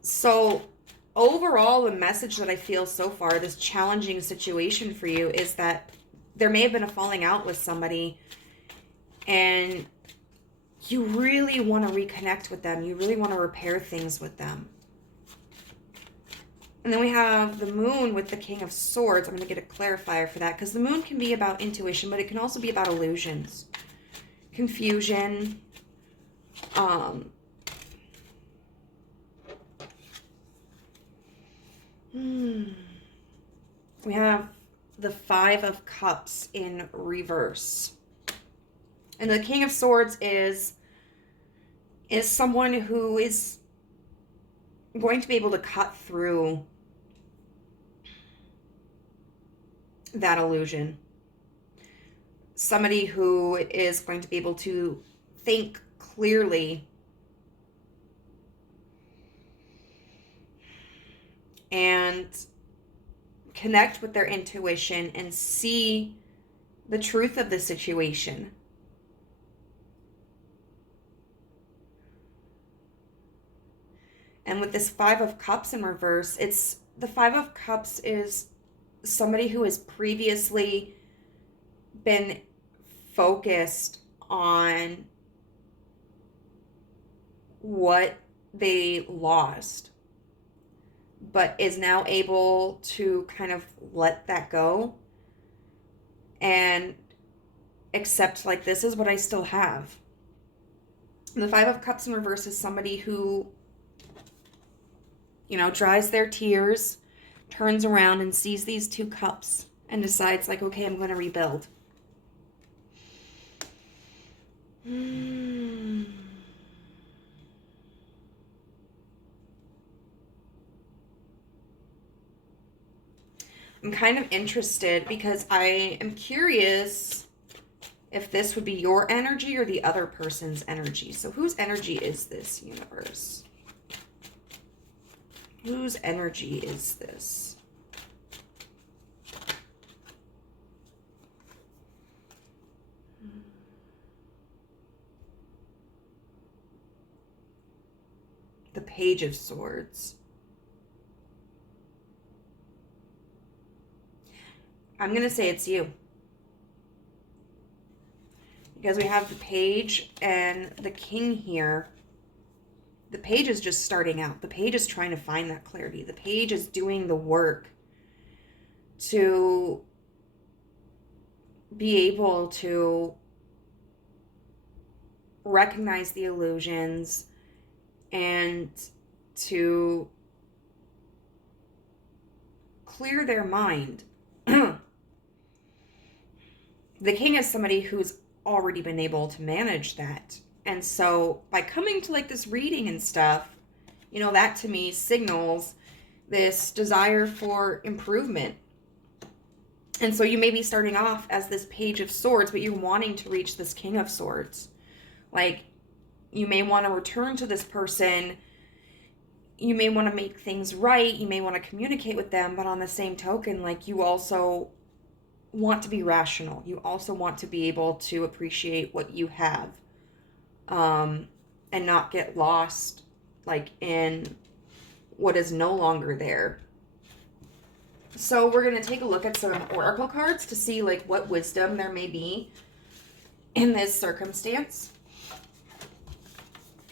So overall, the message that I feel so far, this challenging situation for you, is that there may have been a falling out with somebody and you really want to reconnect with them. You really want to repair things with them. And then we have the Moon with the King of Swords. I'm going to get a clarifier for that, because the Moon can be about intuition, but it can also be about illusions, confusion. We have the Five of Cups in reverse. And the King of Swords is someone who is going to be able to cut through that illusion. Somebody who is going to be able to think clearly and connect with their intuition and see the truth of the situation. And with this Five of Cups in reverse, the Five of Cups is somebody who has previously been focused on what they lost, but is now able to kind of let that go and accept, like, this is what I still have. The Five of Cups in reverse is somebody who, you know, dries their tears, turns around and sees these two cups and decides, like, okay, I'm going to rebuild. I'm kind of interested because I am curious if this would be your energy or the other person's energy. So whose energy is this, universe? Whose energy is this? The Page of Swords. I'm going to say it's you. Because we have the Page and the King here. The Page is just starting out. The Page is trying to find that clarity. The Page is doing the work to be able to recognize the illusions and to clear their mind. The King is somebody who's already been able to manage that. And so by coming to like this reading and stuff, you know, that to me signals this desire for improvement. And so you may be starting off as this Page of Swords, but you're wanting to reach this King of Swords. Like, you may want to return to this person. You may want to make things right. You may want to communicate with them. But on the same token, like, you also want to be rational. You also want to be able to appreciate what you have. And not get lost, like, in what is no longer there. So we're going to take a look at some oracle cards to see, like, what wisdom there may be in this circumstance.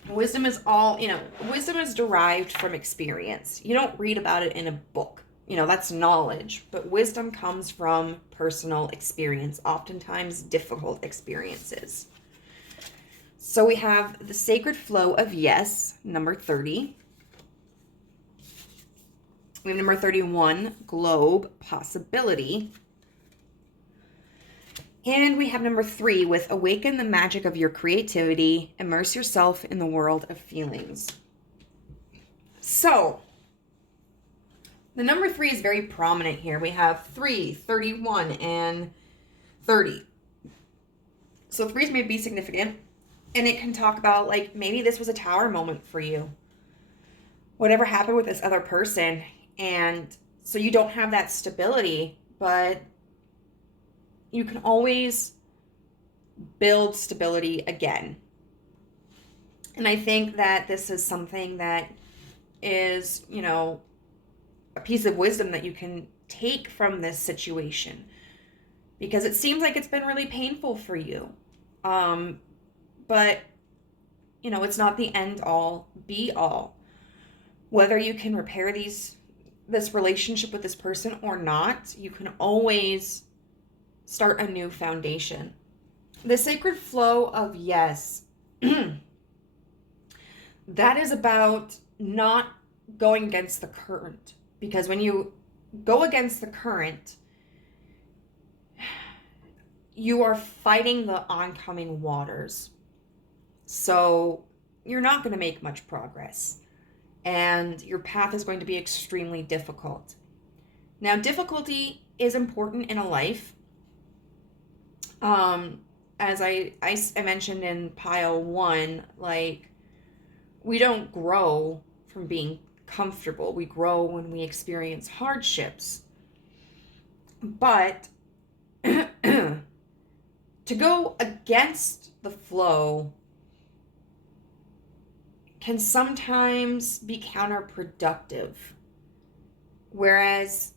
Wisdom is all, you know, wisdom is derived from experience. You don't read about it in a book. You know, that's knowledge. But wisdom comes from personal experience, oftentimes difficult experiences. So we have the Sacred Flow of Yes, number 30. We have number 31, Globe Possibility. And we have number 3 with Awaken the Magic of Your Creativity. Immerse yourself in the world of feelings. So, the number 3 is very prominent here. We have 3, 31, and 30. So 3s may be significant. And it can talk about, like, maybe this was a tower moment for you. Whatever happened with this other person. And so you don't have that stability, but you can always build stability again. And I think that this is something that is, you know, a piece of wisdom that you can take from this situation. Because it seems like it's been really painful for you. But, you know, it's not the end all, be all. Whether you can repair this relationship with this person or not, you can always start a new foundation. The Sacred Flow of Yes, that is about not going against the current. Because when you go against the current, you are fighting the oncoming waters. So you're not going to make much progress. And your path is going to be extremely difficult. Now, difficulty is important in a life. As I mentioned in pile 1, like, we don't grow from being comfortable. We grow when we experience hardships. But to go against the flow can sometimes be counterproductive. Whereas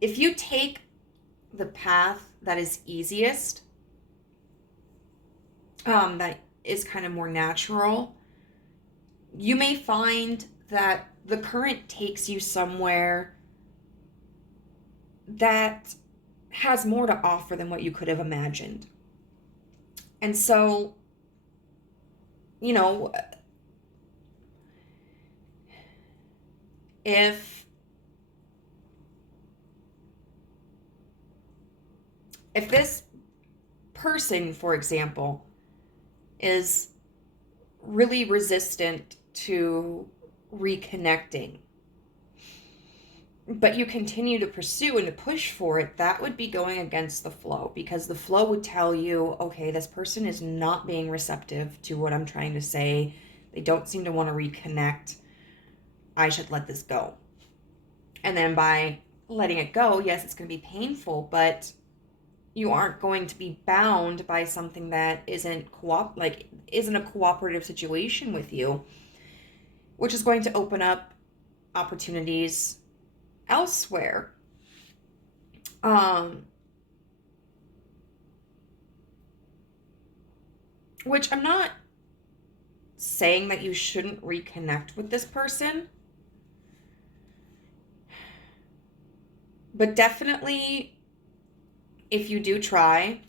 if you take the path that is easiest, that is kind of more natural, you may find that the current takes you somewhere that has more to offer than what you could have imagined. And so, you know, if this person, for example, is really resistant to reconnecting, but you continue to pursue and to push for it, that would be going against the flow, because the flow would tell you, okay, this person is not being receptive to what I'm trying to say. They don't seem to want to reconnect. I should let this go. And then by letting it go, yes, it's going to be painful, but you aren't going to be bound by something that isn't a cooperative situation with you, which is going to open up opportunities elsewhere. Which I'm not saying that you shouldn't reconnect with this person, but definitely if you do try,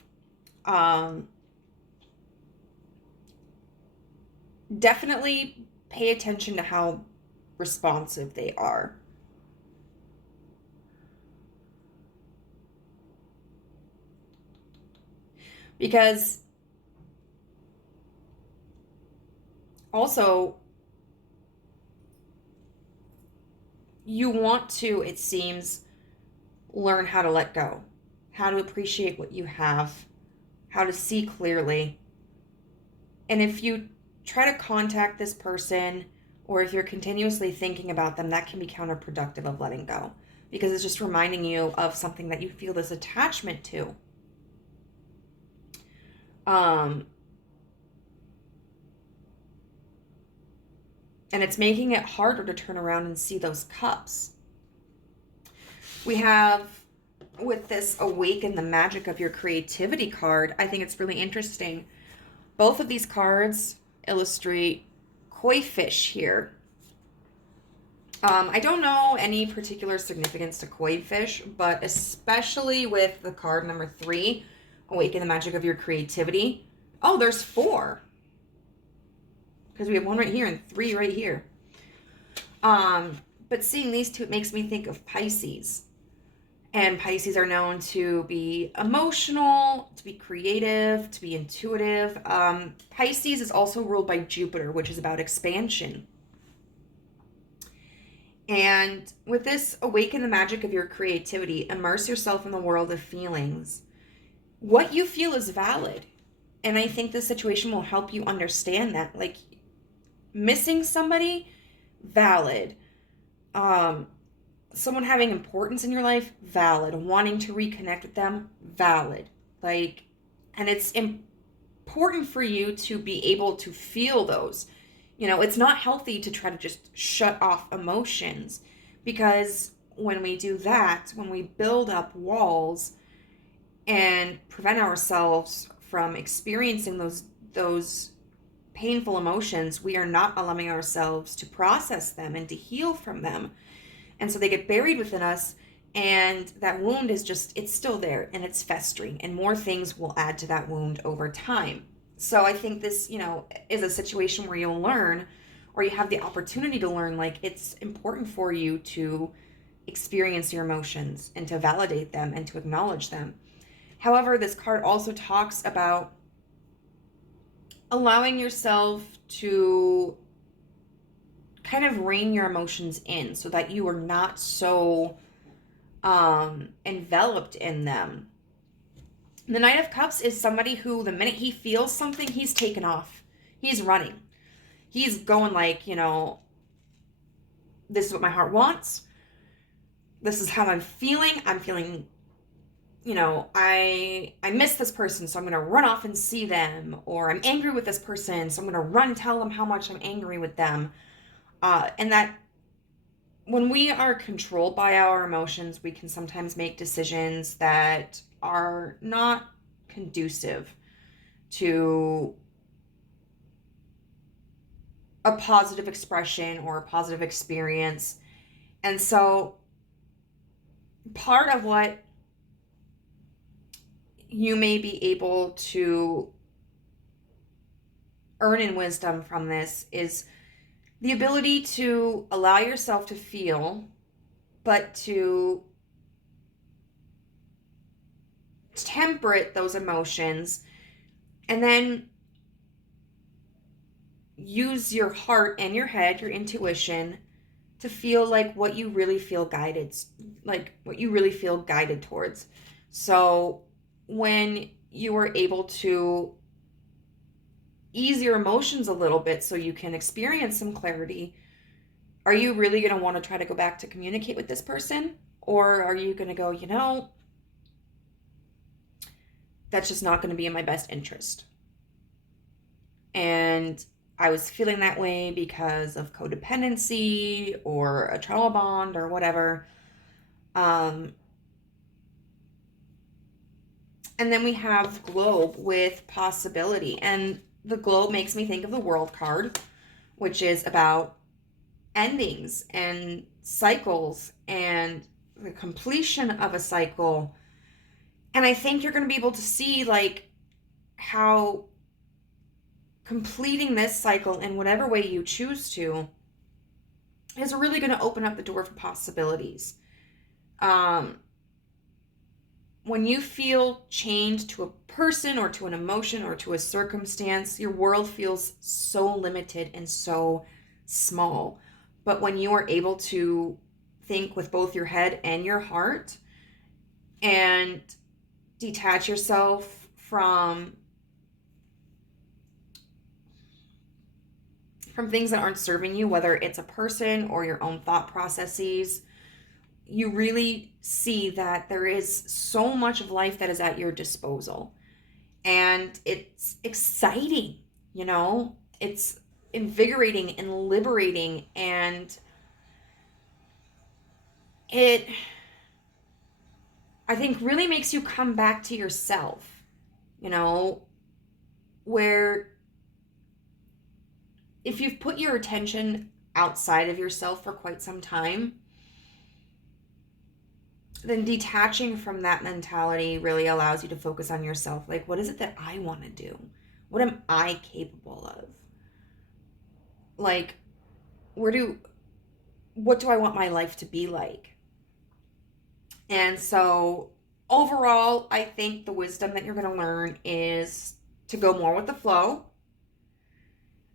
definitely pay attention to how responsive they are. Because also, you want to, it seems, learn how to let go, how to appreciate what you have, how to see clearly. And if you try to contact this person, or if you're continuously thinking about them, that can be counterproductive of letting go, because it's just reminding you of something that you feel this attachment to. And it's making it harder to turn around and see those cups. We have, with this Awaken the Magic of Your Creativity card, I think it's really interesting. Both of these cards illustrate koi fish here. I don't know any particular significance to koi fish, but especially with the card number 3, Awaken the Magic of Your Creativity. Oh, there's 4. Because we have 1 right here and 3 right here. But seeing these two, it makes me think of Pisces. And Pisces are known to be emotional, to be creative, to be intuitive. Pisces is also ruled by Jupiter, which is about expansion. And with this, Awaken the Magic of Your Creativity, immerse yourself in the world of feelings. What you feel is valid. And I think this situation will help you understand that. Like, missing somebody, valid. Someone having importance in your life, valid. Wanting to reconnect with them, valid. Like, and it's important for you to be able to feel those. You know, it's not healthy to try to just shut off emotions, because when we do that, when we build up walls and prevent ourselves from experiencing those painful emotions, we are not allowing ourselves to process them and to heal from them. And so they get buried within us, and that wound is just, it's still there and it's festering, and more things will add to that wound over time. So I think this, is a situation where you'll learn, or you have the opportunity to learn, like, it's important for you to experience your emotions and to validate them and to acknowledge them. However, this card also talks about allowing yourself to kind of rein your emotions in so that you are not so enveloped in them. The Knight of Cups is somebody who, the minute he feels something, he's taken off. He's running. He's going like, this is what my heart wants. This is how I'm feeling. I'm feeling, I miss this person, so I'm going to run off and see them. Or I'm angry with this person, so I'm going to run tell them how much I'm angry with them. And that when we are controlled by our emotions, we can sometimes make decisions that are not conducive to a positive expression or a positive experience. And so part of what you may be able to earn in wisdom from this is the ability to allow yourself to feel, but to temperate those emotions, and then use your heart and your head, your intuition, to feel like what you really feel guided, towards. So when you are able to ease your emotions a little bit so you can experience some clarity, are you really going to want to try to go back to communicate with this person? Or are you going to go, that's just not going to be in my best interest? And I was feeling that way because of codependency or a trauma bond or whatever. And then we have Globe with possibility. And the Globe makes me think of the World card, which is about endings and cycles and the completion of a cycle. And I think you're going to be able to see how completing this cycle in whatever way you choose to is really going to open up the door for possibilities. When you feel chained to a person or to an emotion or to a circumstance, your world feels so limited and so small. But when you are able to think with both your head and your heart and detach yourself from things that aren't serving you, whether it's a person or your own thought processes, you really see that there is so much of life that is at your disposal. And it's exciting, it's invigorating and liberating, and it, I think, really makes you come back to yourself, where if you've put your attention outside of yourself for quite some time, then detaching from that mentality really allows you to focus on yourself. Like, what is it that I want to do? What am I capable of? Like, what do I want my life to be like? And so overall, I think the wisdom that you're going to learn is to go more with the flow,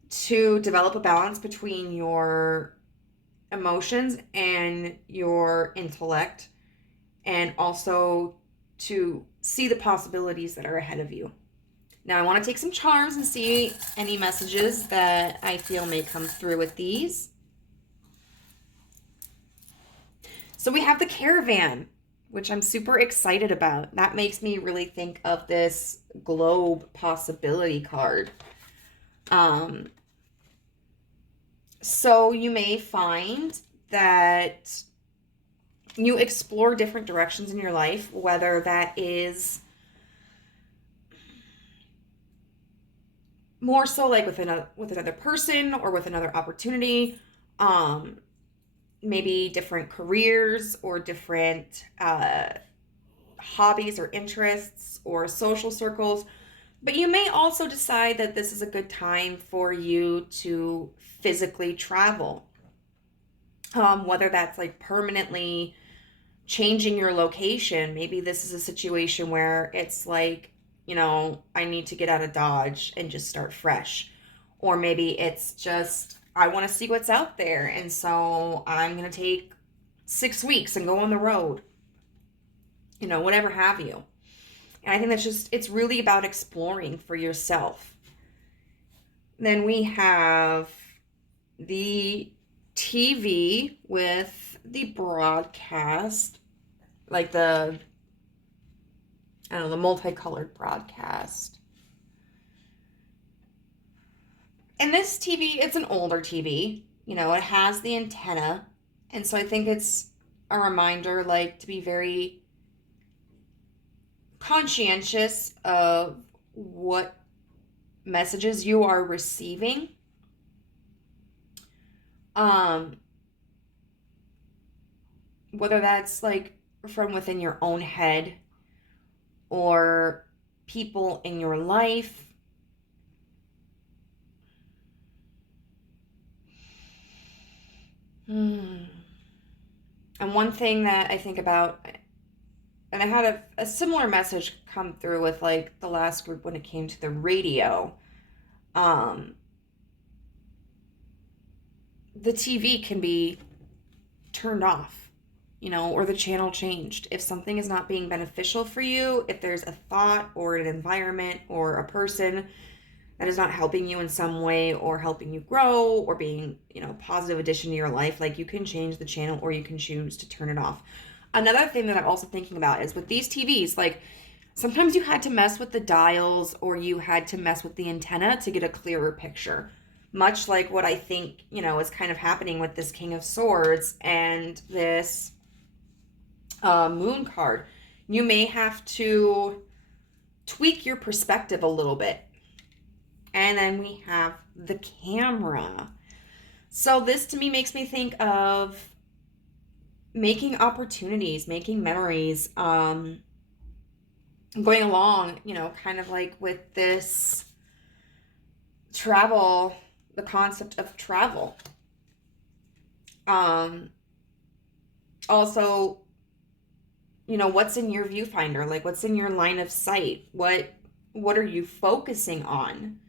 to develop a balance between your emotions and your intellect, and also to see the possibilities that are ahead of you. Now I want to take some charms and see any messages that I feel may come through with these. So we have the Caravan, which I'm super excited about. That makes me really think of this Globe possibility card. So you may find that you explore different directions in your life, whether that is more so like with another person or with another opportunity, maybe different careers or different hobbies or interests or social circles. But you may also decide that this is a good time for you to physically travel, whether that's like permanently changing your location. Maybe this is a situation where it's like, I need to get out of Dodge and just start fresh. Or maybe it's just, I want to see what's out there. And so I'm going to take 6 weeks and go on the road, whatever have you. And I think it's really about exploring for yourself. Then we have the TV with the broadcast, like the multicolored broadcast. And this TV, it's an older TV, it has the antenna. And so I think it's a reminder, to be very conscientious of what messages you are receiving. Whether that's from within your own head or people in your life. And one thing that I think about, and I had a similar message come through with like the last group when it came to the radio. The TV can be turned off, or the channel changed. If something is not being beneficial for you, if there's a thought or an environment or a person that is not helping you in some way or helping you grow or being, a positive addition to your life, like you can change the channel or you can choose to turn it off. Another thing that I'm also thinking about is with these TVs, like sometimes you had to mess with the dials or you had to mess with the antenna to get a clearer picture. Much like what I think, is kind of happening with this King of Swords and this Moon card. You may have to tweak your perspective a little bit. And then we have the Camera. So this to me makes me think of making opportunities, making memories, going along, kind of like with this travel, the concept of travel. Also, what's in your viewfinder? Like what's in your line of sight? What are you focusing on?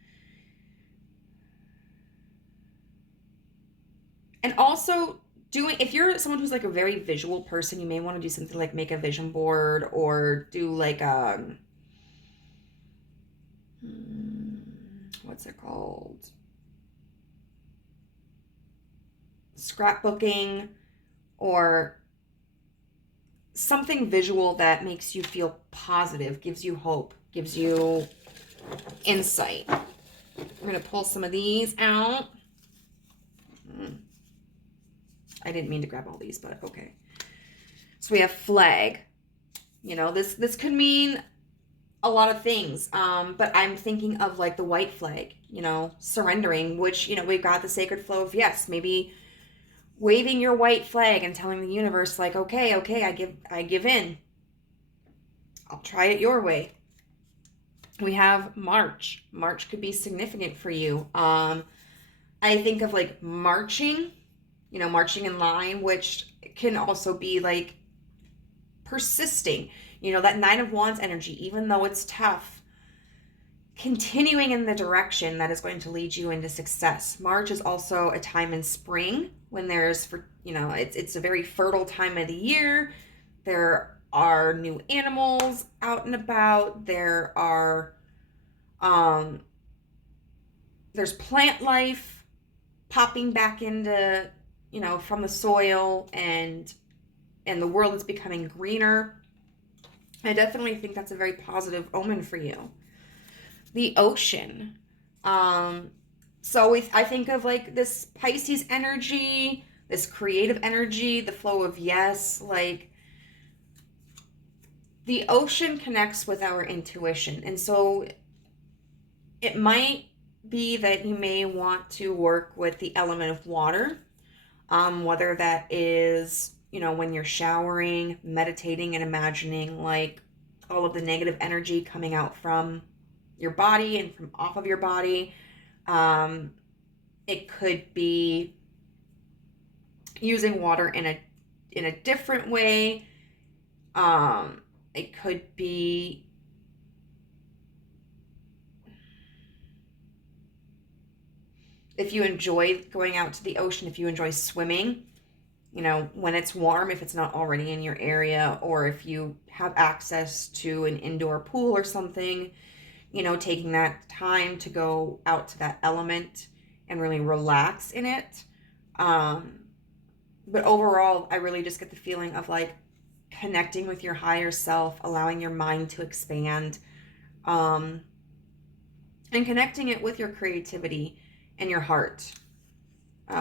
And also if you're someone who's like a very visual person, you may want to do something like make a vision board or do like what's it called? Scrapbooking or something visual that makes you feel positive, gives you hope, gives you insight. I'm going to pull some of these out. I didn't mean to grab all these, but okay. So we have flag. This could mean a lot of things. But I'm thinking of like the white flag, surrendering, which, we've got the sacred flow of yes, maybe waving your white flag and telling the universe like, okay, I give in. I'll try it your way. We have March. March could be significant for you. I think of like marching, marching in line, which can also be like persisting, that Nine of Wands energy, even though it's tough, continuing in the direction that is going to lead you into success. March is also a time in spring when there's, it's a very fertile time of the year. There are new animals out and about. There are, there's plant life popping back into, from the soil, and the world is becoming greener. I definitely think that's a very positive omen for you. The ocean. So I think of like this Pisces energy, this creative energy, the flow of yes, like the ocean connects with our intuition. And so it might be that you may want to work with the element of water, whether that is, when you're showering, meditating, and imagining like all of the negative energy coming out from your body and from off of your body. It could be using water in a different way. It could be if you enjoy going out to the ocean, if you enjoy swimming, when it's warm, if it's not already in your area, or if you have access to an indoor pool or something, taking that time to go out to that element and really relax in it. But overall, I really just get the feeling of like connecting with your higher self, allowing your mind to expand, and connecting it with your creativity and your heart.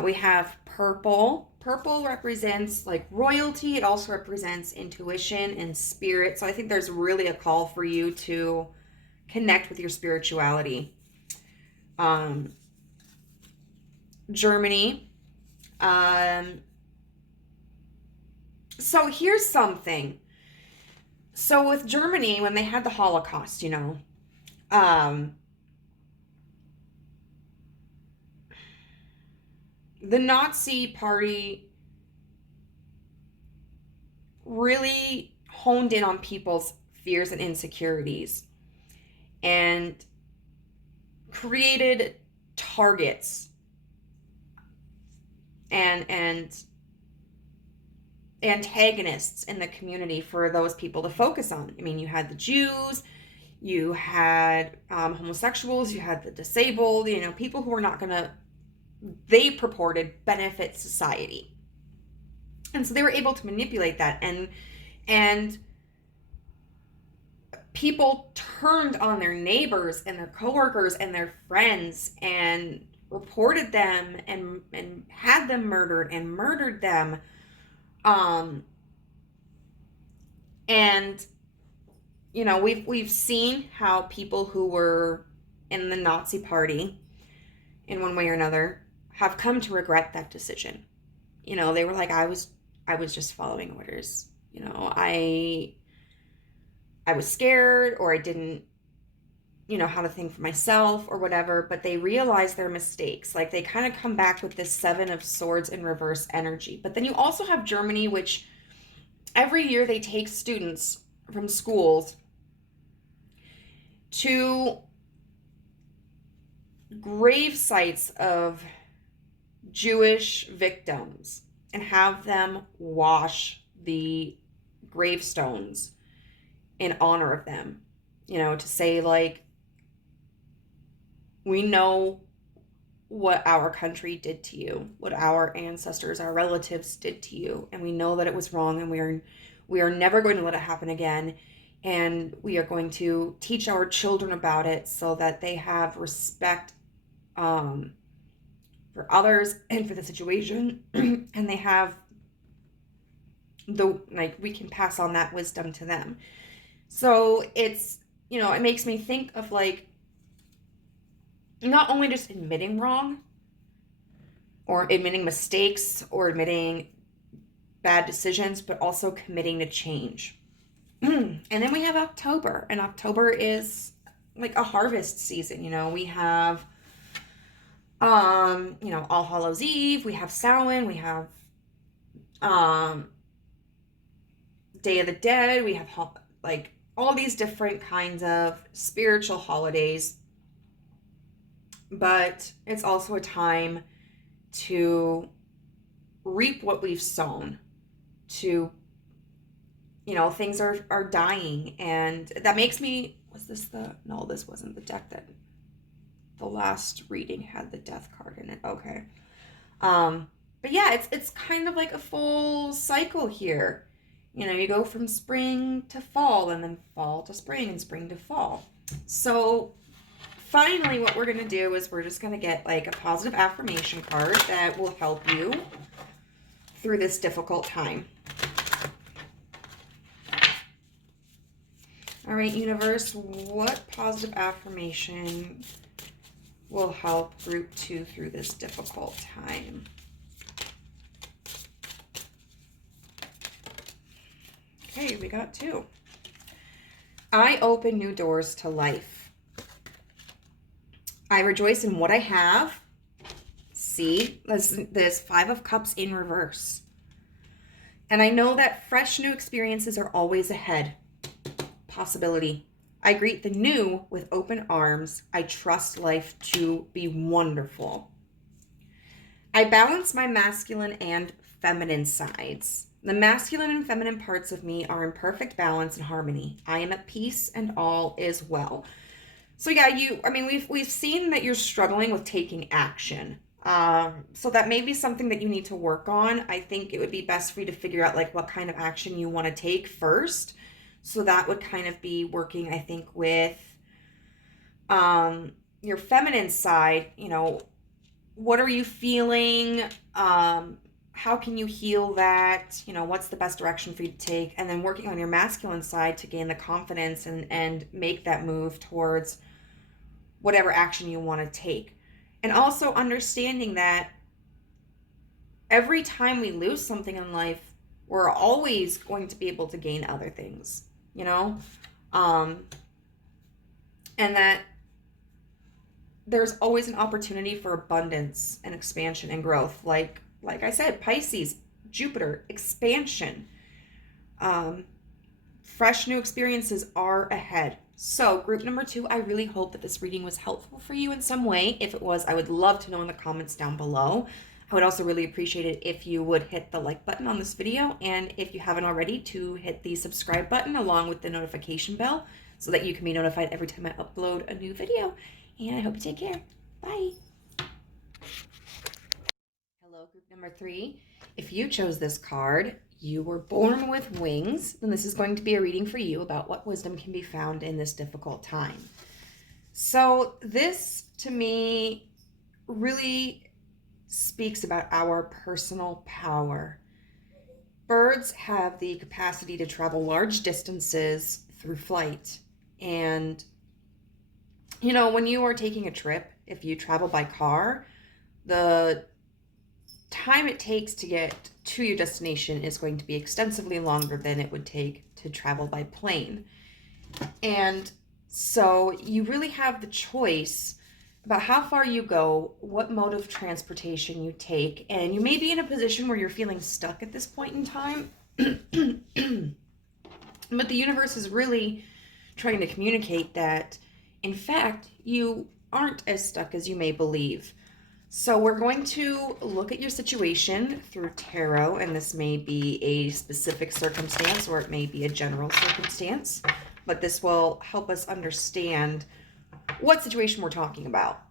We have purple. Purple represents like royalty. It also represents intuition and spirit. So I think there's really a call for you to connect with your spirituality. Germany. So here's something. So with Germany, when they had the Holocaust, the Nazi party really honed in on people's fears and insecurities and created targets and antagonists in the community for those people to focus on. I mean, you had the Jews, you had homosexuals, you had the disabled, people who were not going to, they purported, benefit society. And so they were able to manipulate that, and people turned on their neighbors and their coworkers and their friends and reported them and had them murdered and murdered them. And we've seen how people who were in the Nazi party in one way or another have come to regret that decision. They were like, I was just following orders. I was scared, or I didn't how to think for myself or whatever, but they realize their mistakes. Like, they kind of come back with this 7 of Swords in reverse energy. But then you also have Germany, which every year they take students from schools to grave sites of Jewish victims and have them wash the gravestones in honor of them, to say, like, we know what our country did to you, what our ancestors, our relatives did to you, and we know that it was wrong, and we are never going to let it happen again, and we are going to teach our children about it so that they have respect for others and for the situation, and they have we can pass on that wisdom to them. So it's, it makes me think of, like, not only just admitting wrong or admitting mistakes or admitting bad decisions, but also committing to change. And then we have October, and October is like a harvest season. We have, All Hallows Eve, we have Samhain, we have, Day of the Dead, we have, like, all these different kinds of spiritual holidays. But it's also a time to reap what we've sown, to, things are dying. And that makes me, this wasn't the deck that the last reading had the death card in it. Okay. But yeah, it's kind of like a full cycle here. You go from spring to fall, and then fall to spring, and spring to fall. So finally, what we're going to do is we're just going to get, like, a positive affirmation card that will help you through this difficult time. All right, universe, what positive affirmation will help group 2 through this difficult time? Okay, we got 2. I open new doors to life. I rejoice in what I have. See, there's 5 of Cups in reverse. And I know that fresh new experiences are always ahead. Possibility. I greet the new with open arms. I trust life to be wonderful. I balance my masculine and feminine sides. The masculine and feminine parts of me are in perfect balance and harmony. I am at peace and all is well. So yeah, we've seen that you're struggling with taking action. So that may be something that you need to work on. I think it would be best for you to figure out, like, what kind of action you want to take first. So that would kind of be working, I think, with your feminine side. What are you feeling? How can you heal that? What's the best direction for you to take? And then working on your masculine side to gain the confidence and make that move towards whatever action you want to take. And also understanding that every time we lose something in life, we're always going to be able to gain other things, and that there's always an opportunity for abundance and expansion and growth. Like I said, Pisces, Jupiter, expansion. Fresh new experiences are ahead. So, group number 2, I really hope that this reading was helpful for you in some way. If it was, I would love to know in the comments down below. I would also really appreciate it if you would hit the like button on this video, and if you haven't already, to hit the subscribe button along with the notification bell so that you can be notified every time I upload a new video. And I hope you take care. Bye. Hello, group number 3. If you chose this card, you were born with wings, then this is going to be a reading for you about what wisdom can be found in this difficult time. So this, to me, really speaks about our personal power. Birds have the capacity to travel large distances through flight. And, you know, when you are taking a trip, if you travel by car, the time it takes to get to your destination is going to be extensively longer than it would take to travel by plane. And so you really have the choice about how far you go, what mode of transportation you take, and you may be in a position where you're feeling stuck at this point in time. But the universe is really trying to communicate that, in fact, you aren't as stuck as you may believe. So we're going to look at your situation through tarot, and this may be a specific circumstance or it may be a general circumstance, but this will help us understand what situation we're talking about.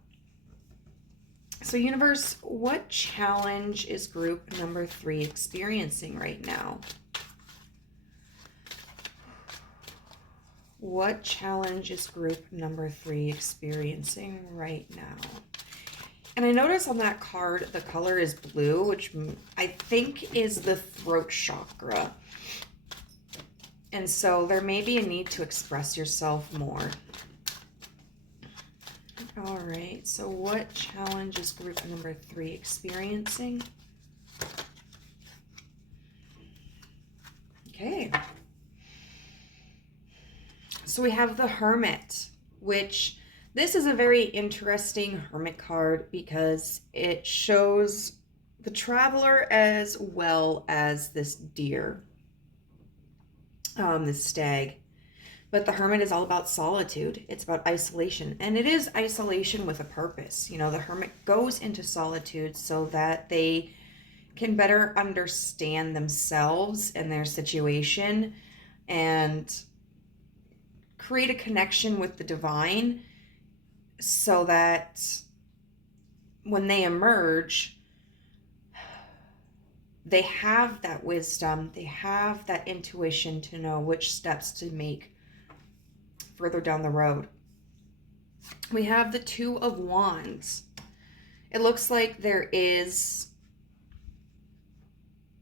So universe, what challenge is group number 3 experiencing right now? What challenge is group number 3 experiencing right now? And I notice on that card, the color is blue, which I think is the throat chakra. And so there may be a need to express yourself more. All right, so what challenge is group number 3 experiencing? Okay. So we have the Hermit, which this is a very interesting Hermit card because it shows the traveler as well as this deer, this stag. But the Hermit is all about solitude. It's about isolation. And it is isolation with a purpose. You know, the Hermit goes into solitude so that they can better understand themselves and their situation and create a connection with the divine so that when they emerge, they have that wisdom, they have that intuition to know which steps to make further down the road. We have the Two of Wands. It looks like there is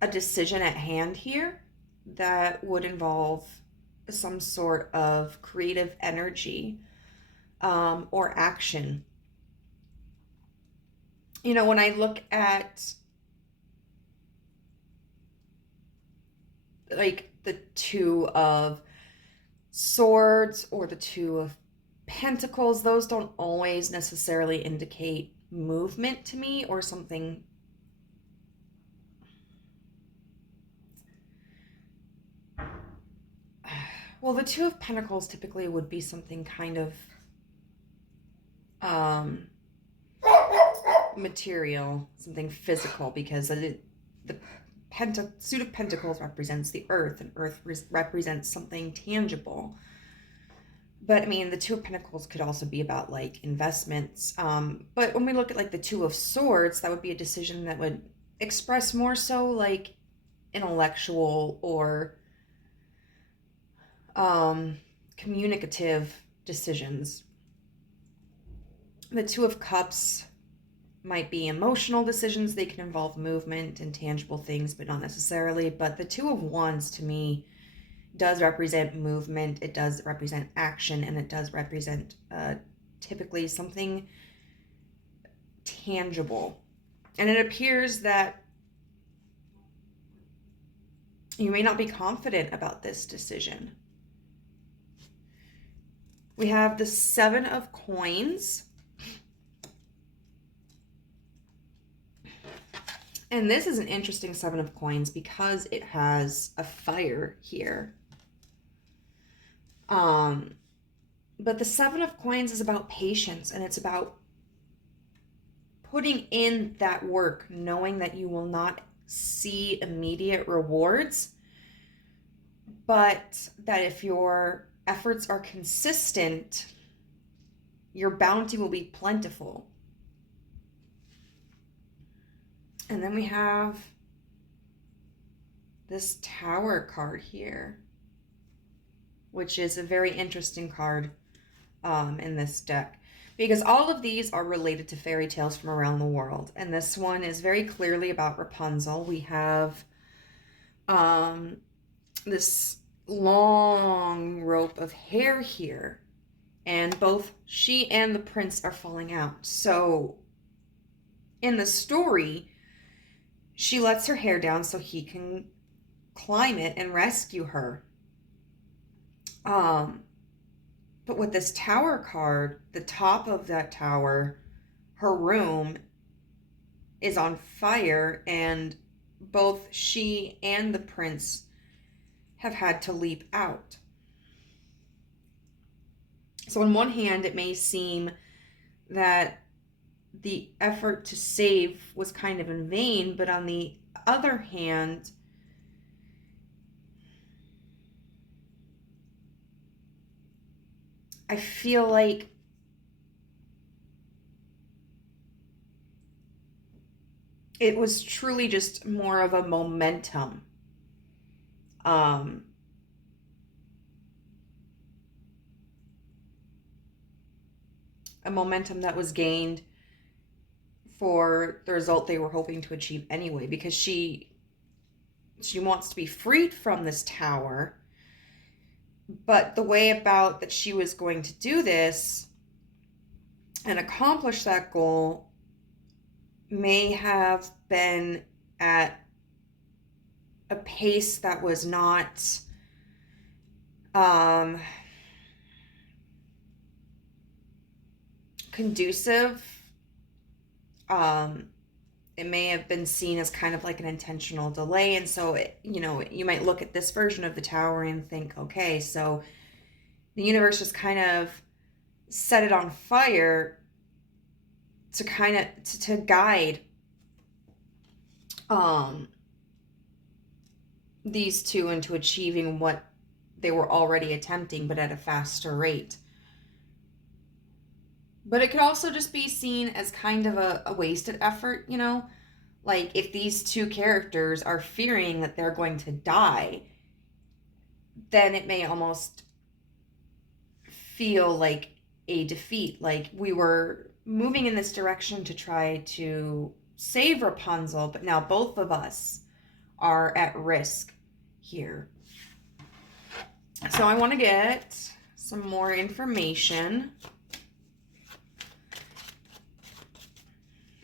a decision at hand here that would involve some sort of creative energy or action. You know, when I look at like the Two of Swords or the Two of Pentacles, those don't always necessarily indicate movement to me or something. Well, the Two of Pentacles typically would be something kind of material, something physical, because the Suit of Pentacles represents the earth, and earth represents something tangible. But I mean, the Two of Pentacles could also be about like investments. But when we look at like the Two of Swords, that would be a decision that would express more so like intellectual or communicative decisions. The Two of Cups might be emotional decisions. They can involve movement and tangible things, but not necessarily. But the Two of Wands to me does represent movement, it does represent action, and it does represent typically something tangible. And it appears that you may not be confident about this decision. We have the Seven of Coins. And this is an interesting Seven of Coins because it has a fire here. But the Seven of Coins is about patience, and it's about putting in that work, knowing that you will not see immediate rewards, but that if your efforts are consistent, your bounty will be plentiful. And then we have this Tower card here, which is a very interesting card in this deck, because all of these are related to fairy tales from around the world. And this one is very clearly about Rapunzel. We have this long rope of hair here, and both she and the prince are falling out. So in the story, she lets her hair down so he can climb it and rescue her. But with this Tower card, the top of that tower, her room, is on fire, and both she and the prince have had to leap out. So on one hand, it may seem that the effort to save was kind of in vain, but on the other hand, I feel like it was truly just more of a momentum. A momentum that was gained for the result they were hoping to achieve anyway, because she wants to be freed from this tower. But the way about that she was going to do this and accomplish that goal may have been at a pace that was not conducive. It may have been seen as kind of like an intentional delay. And so, you might look at this version of the tower and think, okay, so the universe just kind of set it on fire to kind of, to guide these two into achieving what they were already attempting, but at a faster rate. But it could also just be seen as kind of a wasted effort, Like, if these two characters are fearing that they're going to die, then it may almost feel like a defeat. Like, we were moving in this direction to try to save Rapunzel, but now both of us are at risk here. So I want to get some more information.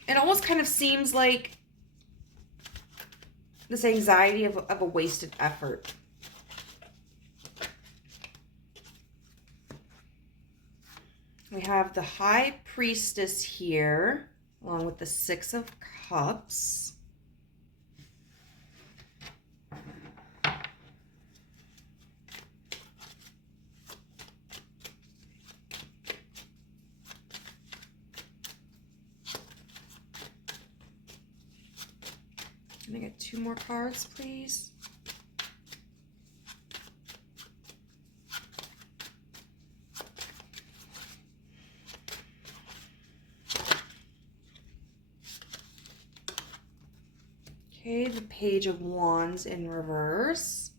It almost kind of seems like this anxiety of a wasted effort. We have the High Priestess here, along with the Six of Cups. Can I get 2 more cards, please? Okay, the Page of Wands in reverse.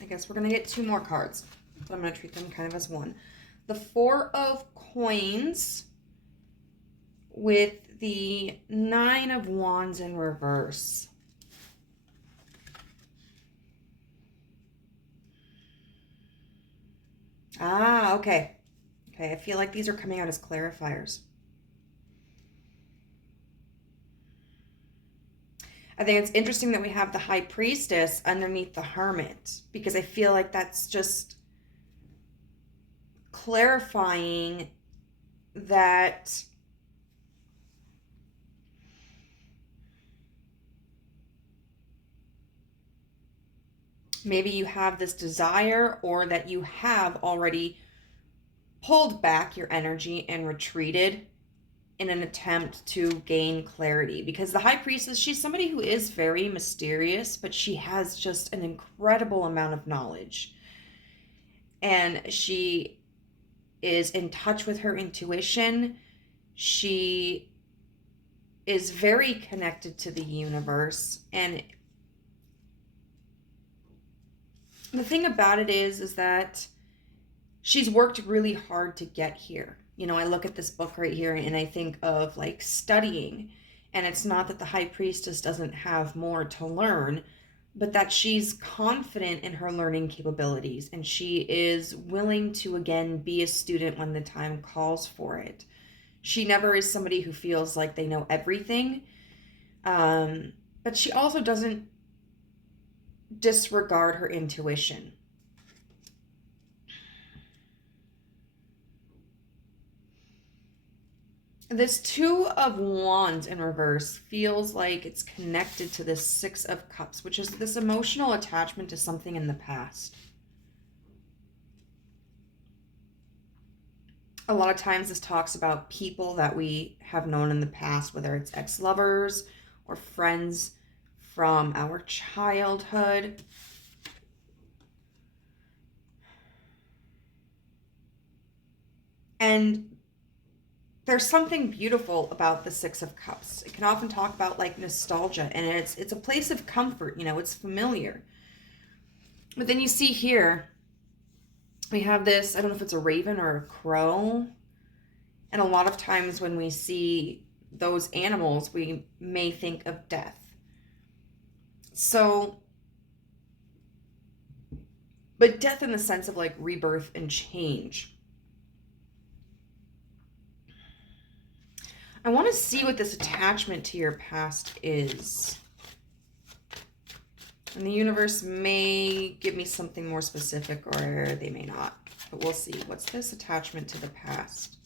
I guess we're going to get 2 more cards, but I'm going to treat them kind of as one. The Four of Coins with the Nine of Wands in reverse. Ah, okay. Okay, I feel like these are coming out as clarifiers. I think it's interesting that we have the High Priestess underneath the Hermit, because I feel like that's just clarifying that maybe you have this desire, or that you have already pulled back your energy and retreated in an attempt to gain clarity. Because the High Priestess, she's somebody who is very mysterious, but she has just an incredible amount of knowledge. And she is in touch with her intuition. She is very connected to the universe. And the thing about it is that she's worked really hard to get here. You know, I look at this book right here and I think of like studying. And it's not that the High Priestess doesn't have more to learn, but that she's confident in her learning capabilities, and she is willing to, again, be a student when the time calls for it. She never is somebody who feels like they know everything, but she also doesn't disregard her intuition. This Two of Wands in reverse feels like it's connected to this Six of Cups, which is this emotional attachment to something in the past. A lot of times this talks about people that we have known in the past, whether it's ex-lovers or friends from our childhood. And there's something beautiful about the Six of Cups. It can often talk about like nostalgia, and it's a place of comfort, you know, it's familiar. But then you see here, we have this, I don't know if it's a raven or a crow. And a lot of times when we see those animals, we may think of death. So, but death in the sense of like rebirth and change. I want to see what this attachment to your past is. And the universe may give me something more specific, or they may not. But we'll see. What's this attachment to the past?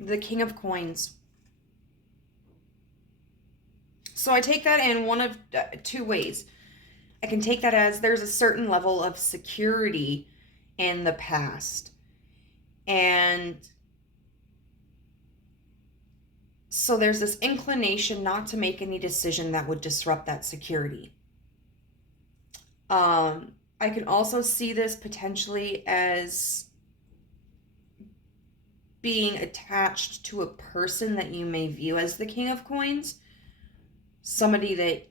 The King of Coins. So I take that in one of two ways. I can take that as there's a certain level of security in the past. And so there's this inclination not to make any decision that would disrupt that security. I can also see this potentially as being attached to a person that you may view as the King of Coins. Somebody that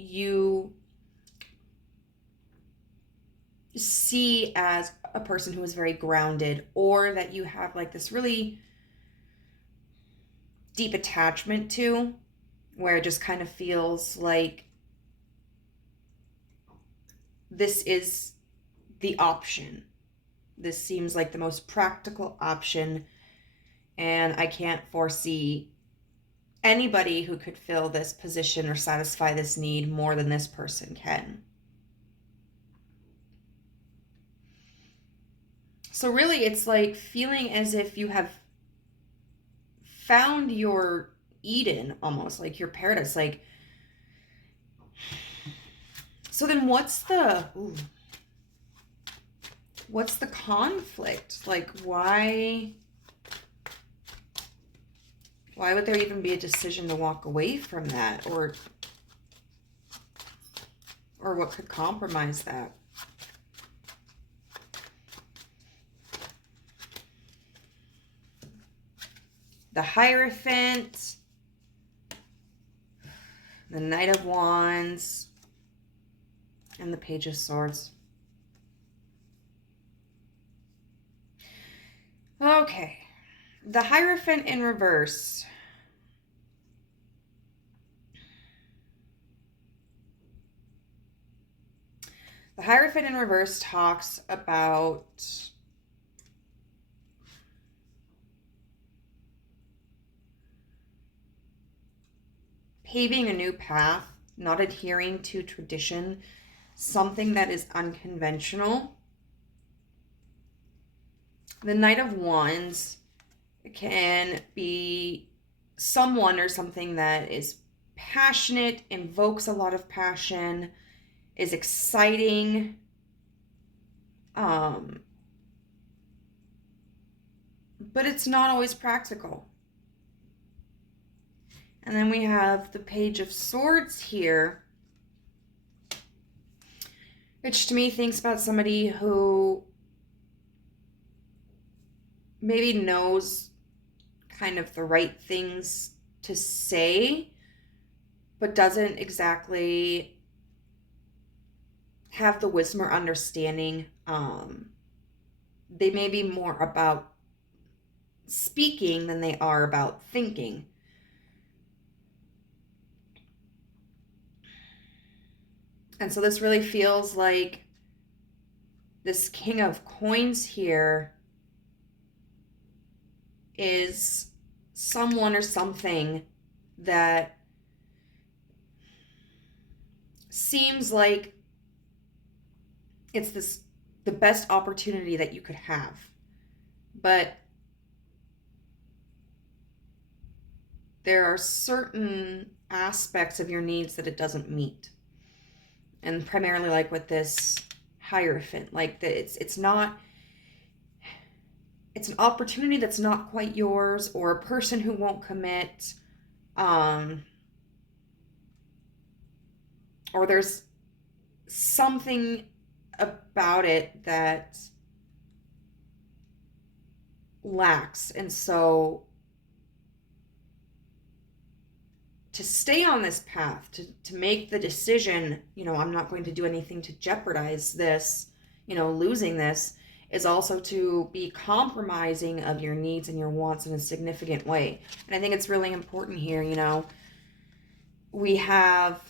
you see as a person who is very grounded, or that you have like this really deep attachment to, where it just kind of feels like this is the option. This seems like the most practical option, and I can't foresee anybody who could fill this position or satisfy this need more than this person can. So really, it's like feeling as if you have found your Eden, almost like your paradise. Like, so then what's the conflict? Like, why would there even be a decision to walk away from that, or what could compromise that? The Hierophant, the Knight of Wands, and the Page of Swords. Okay, the Hierophant in reverse. The Hierophant in reverse talks about paving a new path, not adhering to tradition, something that is unconventional. The Knight of Wands can be someone or something that is passionate, invokes a lot of passion, is exciting, but it's not always practical. And then we have the Page of Swords here, which to me thinks about somebody who maybe knows kind of the right things to say, but doesn't exactly have the wisdom or understanding. They may be more about speaking than they are about thinking. And so this really feels like this King of Coins here is someone or something that seems like it's the best opportunity that you could have. But there are certain aspects of your needs that it doesn't meet. And primarily like with this Hierophant, like it's an opportunity that's not quite yours, or a person who won't commit, or there's something about it that lacks. And so to stay on this path, to make the decision, I'm not going to do anything to jeopardize this, losing this, is also to be compromising of your needs and your wants in a significant way. And I think it's really important here, we have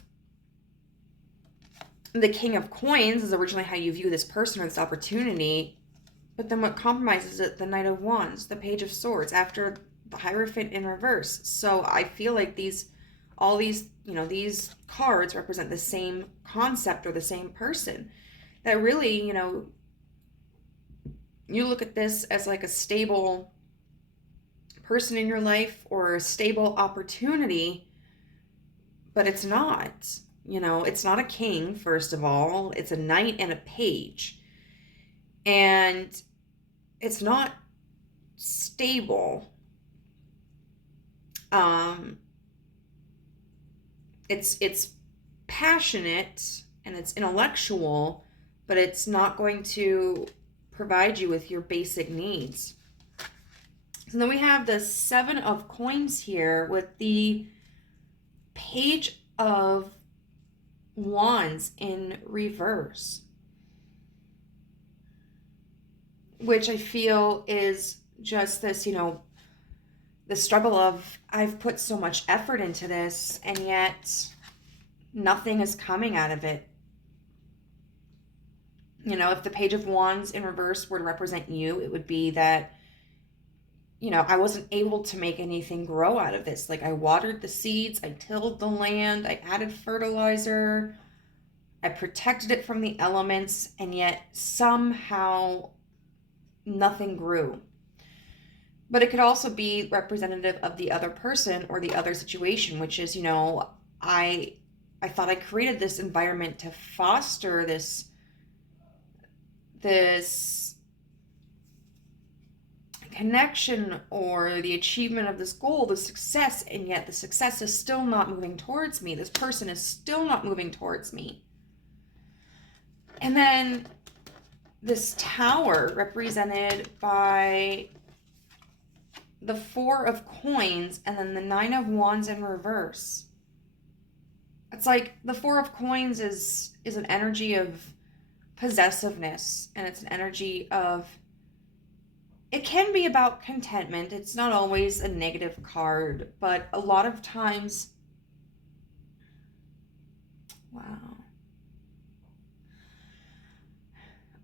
the King of Coins is originally how you view this person or this opportunity, but then what compromises it? The Knight of Wands, the Page of Swords, after the Hierophant in reverse. So I feel like all these cards represent the same concept or the same person. That really, you look at this as like a stable person in your life or a stable opportunity, but it's not. It's not a king, first of all. It's a knight and a page. And it's not stable. It's passionate and it's intellectual, but it's not going to provide you with your basic needs. So then we have the Seven of Coins here with the Page of Wands in reverse, which I feel is just this, the struggle of, I've put so much effort into this and yet nothing is coming out of it. If the Page of Wands in reverse were to represent you, it would be that, I wasn't able to make anything grow out of this. Like, I watered the seeds, I tilled the land, I added fertilizer, I protected it from the elements, and yet somehow nothing grew. But it could also be representative of the other person or the other situation, which is, I thought I created this environment to foster this connection or the achievement of this goal, the success, and yet the success is still not moving towards me. This person is still not moving towards me. And then this Tower represented by the Four of Coins and then the Nine of Wands in reverse. It's like the Four of Coins is an energy of possessiveness, and it's an energy of, it can be about contentment. It's not always a negative card, but a lot of times, wow.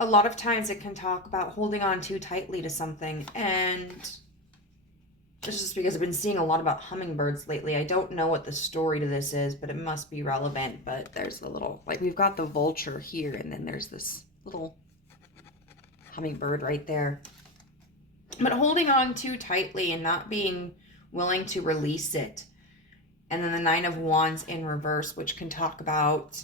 a lot of times it can talk about holding on too tightly to something. And it's just because I've been seeing a lot about hummingbirds lately. I don't know what the story to this is, but it must be relevant. But there's a little, like, we've got the vulture here, and then there's this little hummingbird right there. But holding on too tightly and not being willing to release it. And then the Nine of Wands in reverse, which can talk about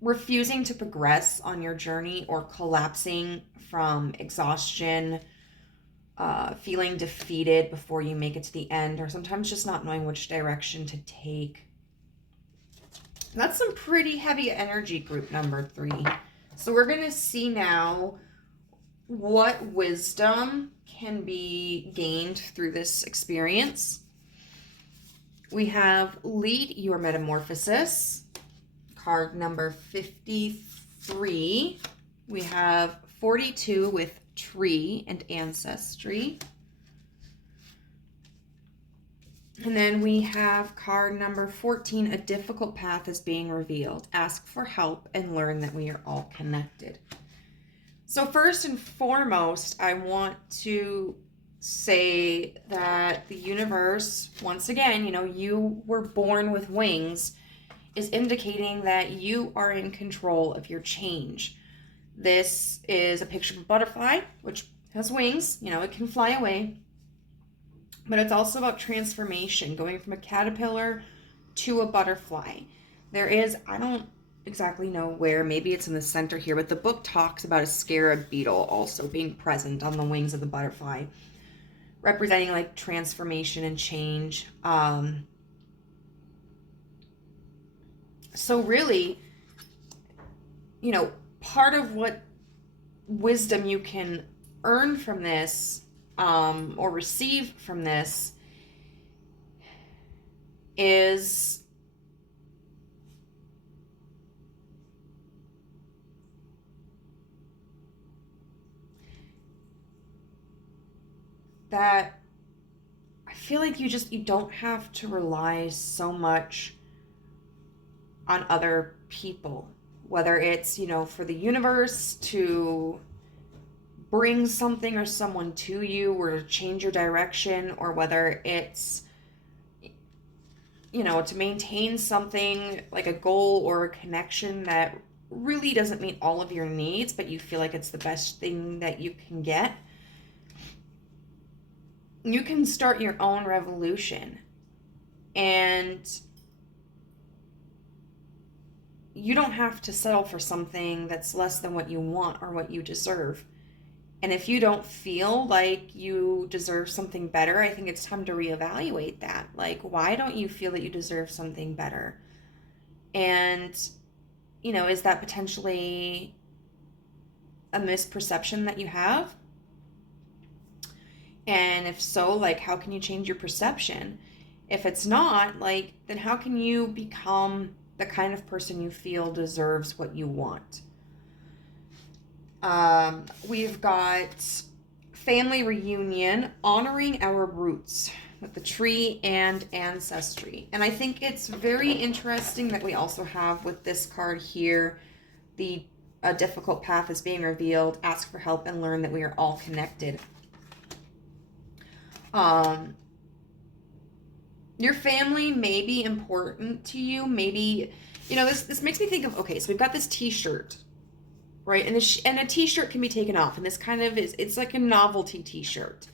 refusing to progress on your journey, or collapsing from exhaustion, feeling defeated before you make it to the end, or sometimes just not knowing which direction to take. That's some pretty heavy energy, group number 3. So we're going to see now what wisdom can be gained through this experience. We have Lead Your Metamorphosis, card number 53. We have 42 with Tree and Ancestry. And then we have card number 14, A Difficult Path is Being Revealed. Ask for help and learn that we are all connected. So first and foremost, I want to say that the universe, once again, you were born with wings, is indicating that you are in control of your change. This is a picture of a butterfly, which has wings. It can fly away. But it's also about transformation, going from a caterpillar to a butterfly. There is, I don't exactly know where, maybe it's in the center here, but the book talks about a scarab beetle also being present on the wings of the butterfly, representing like transformation and change. So really, part of what wisdom you can earn from this, or receive from this, is that I feel like you don't have to rely so much on other people, whether it's, for the universe to bring something or someone to you, or to change your direction, or whether it's, to maintain something like a goal or a connection that really doesn't meet all of your needs, but you feel like it's the best thing that you can get. You can start your own revolution, and you don't have to settle for something that's less than what you want or what you deserve. And if you don't feel like you deserve something better, I think it's time to reevaluate that. Like, why don't you feel that you deserve something better? And, is that potentially a misperception that you have? And if so, like, how can you change your perception? If it's not, like, then how can you become the kind of person you feel deserves what you want? We've got family reunion, honoring our roots, with the Tree and Ancestry. And I think it's very interesting that we also have with this card here, a difficult path is being revealed, ask for help and learn that we are all connected. Your family may be important to you. Maybe, this makes me think of, okay, so we've got this t-shirt, right? And a t-shirt can be taken off, and this kind of it's like a novelty t-shirt.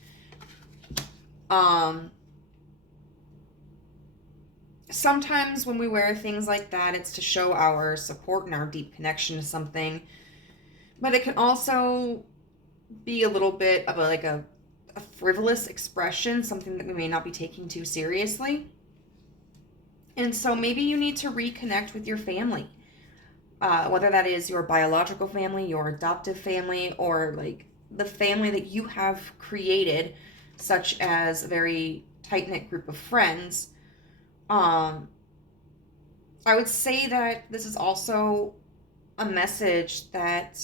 Sometimes when we wear things like that, it's to show our support and our deep connection to something. But it can also be a little bit of a frivolous expression, something that we may not be taking too seriously. And so maybe you need to reconnect with your family, whether that is your biological family, your adoptive family, or like the family that you have created, such as a very tight-knit group of friends. I would say that this is also a message that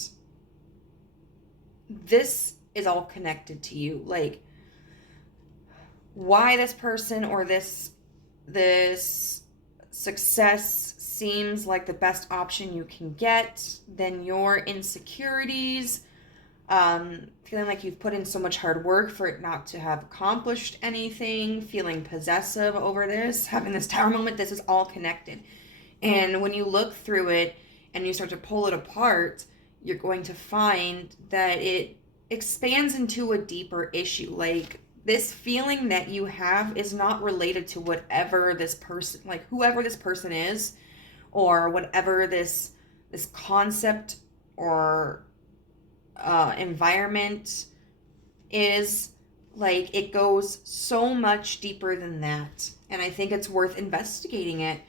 this is all connected to you. Like, why this person or this success seems like the best option you can get, then your insecurities, feeling like you've put in so much hard work for it not to have accomplished anything, feeling possessive over this, having this tower moment, this is all connected. And when you look through it and you start to pull it apart, you're going to find that it expands into a deeper issue. Like, this feeling that you have is not related to whatever this person, like whoever this person is, or whatever this concept or environment is. Like, it goes so much deeper than that. And I think it's worth investigating it.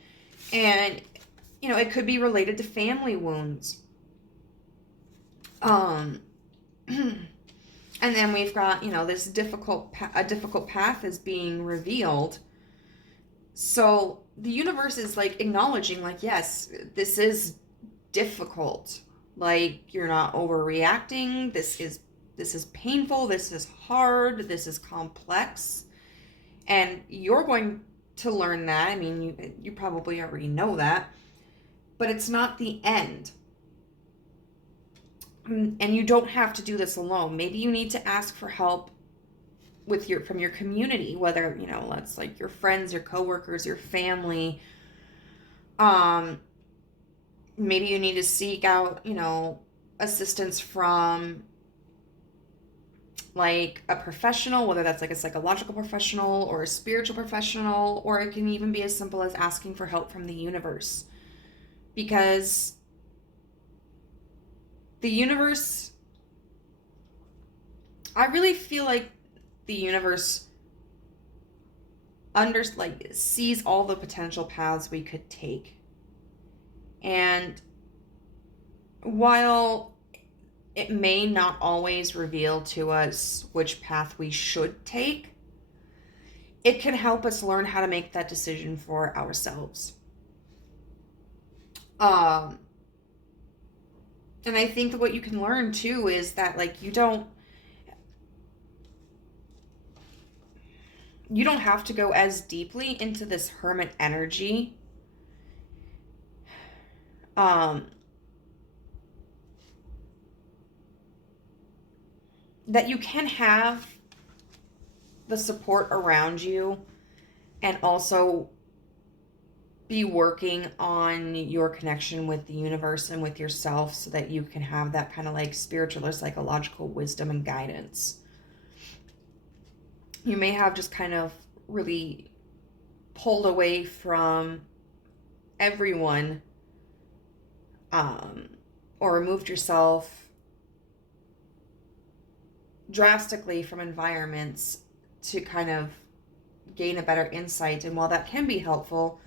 And, you know, it could be related to family wounds. And then we've got, you know, this difficult path is being revealed. So the universe is like acknowledging, like, yes, this is difficult. Like, you're not overreacting. This is painful. This is hard. This is complex. And you're going to learn that. I mean, you probably already know that. But it's not the end. And you don't have to do this alone. Maybe you need to ask for help from your community, whether, you know, that's like your friends, your coworkers, your family. Maybe you need to seek out, you know, assistance from like a professional, whether that's like a psychological professional or a spiritual professional, or it can even be as simple as asking for help from the universe. Because the universe, I really feel like the universe sees all the potential paths we could take. And while it may not always reveal to us which path we should take, it can help us learn how to make that decision for ourselves. And I think that what you can learn too is that, like, you don't have to go as deeply into this hermit energy. That you can have the support around you and also be working on your connection with the universe and with yourself so that you can have that kind of like spiritual or psychological wisdom and guidance. You may have just kind of really pulled away from everyone, or removed yourself drastically from environments to kind of gain a better insight. And while that can be helpful,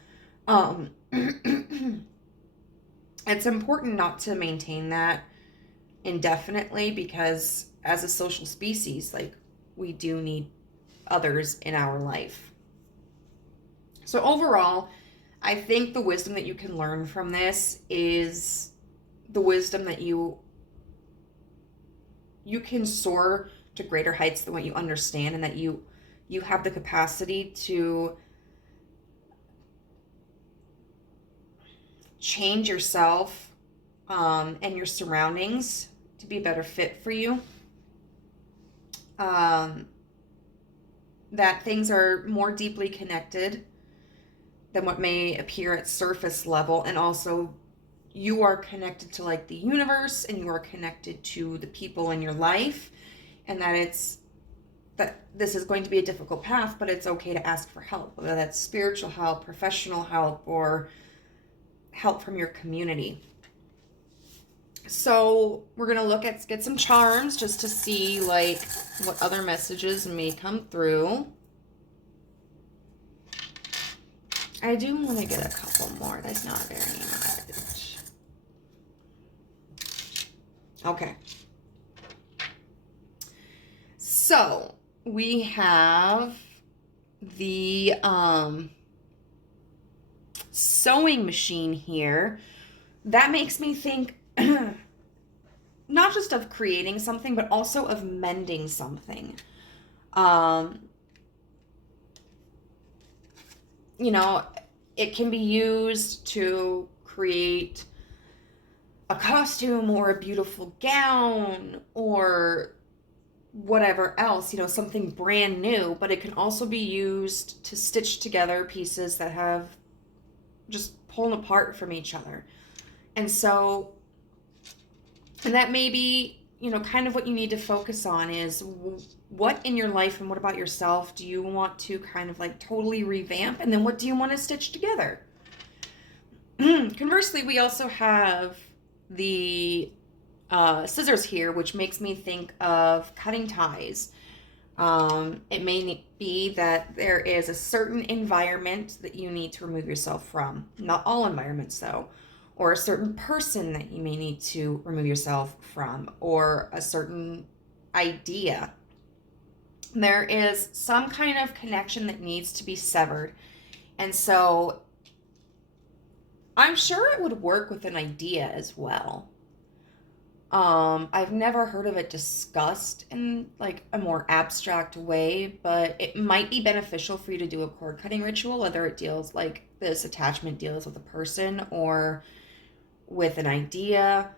it's important not to maintain that indefinitely, because as a social species, like, we do need others in our life. So overall, I think the wisdom that you can learn from this is the wisdom that you can soar to greater heights than what you understand, and that you have the capacity to change yourself and your surroundings to be a better fit for you. That things are more deeply connected than what may appear at surface level, and also you are connected to like the universe, and you are connected to the people in your life, and that this is going to be a difficult path, but it's okay to ask for help, whether that's spiritual help, professional help, or help from your community. So we're going to get some charms just to see like what other messages may come through. I do want to get a couple more. That's not very much. Okay. So we have the sewing machine here. That makes me think not just of creating something, but also of mending something. You know, it can be used to create a costume or a beautiful gown or whatever else, something brand new, but it can also be used to stitch together pieces that have just pulled apart from each other. And so, and that may be, kind of what you need to focus on is what in your life and what about yourself do you want to kind of like totally revamp, and then what do you want to stitch together? Conversely, we also have the scissors here, which makes me think of cutting ties. It may be that there is a certain environment that you need to remove yourself from. Not all environments, though. Or a certain person that you may need to remove yourself from. Or a certain idea. There is some kind of connection that needs to be severed. And so I'm sure it would work with an idea as well. I've never heard of it discussed in like a more abstract way, but it might be beneficial for you to do a cord cutting ritual, whether it deals like this attachment deals with a person or with an idea.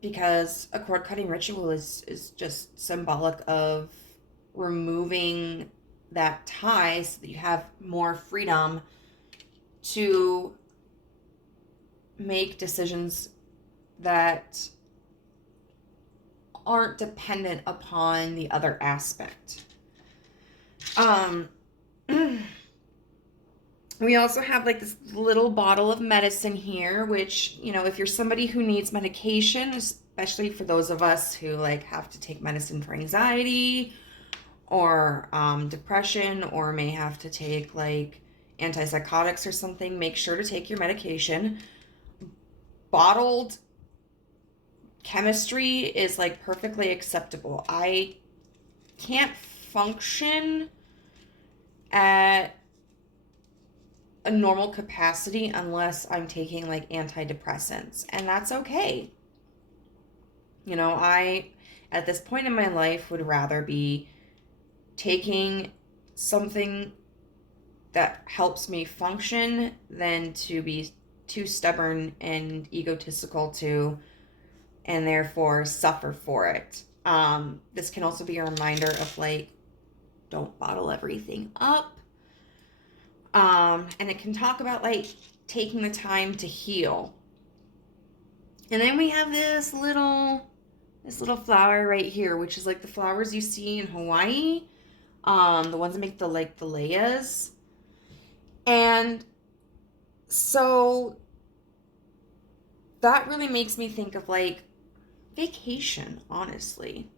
Because a cord cutting ritual is just symbolic of removing that tie so that you have more freedom to make decisions that aren't dependent upon the other aspect. We also have like this little bottle of medicine here, which, if you're somebody who needs medication, especially for those of us who like have to take medicine for anxiety or depression, or may have to take like antipsychotics or something, make sure to take your medication. Bottled chemistry is like perfectly acceptable. I can't function at a normal capacity unless I'm taking like antidepressants, and that's okay. I at this point in my life would rather be taking something that helps me function than to be too stubborn and egotistical to, and therefore suffer for it. This can also be a reminder of like, don't bottle everything up. And it can talk about like taking the time to heal. And then we have this little flower right here, which is like the flowers you see in Hawaii. The ones that make the layas. And so that really makes me think of like vacation, honestly.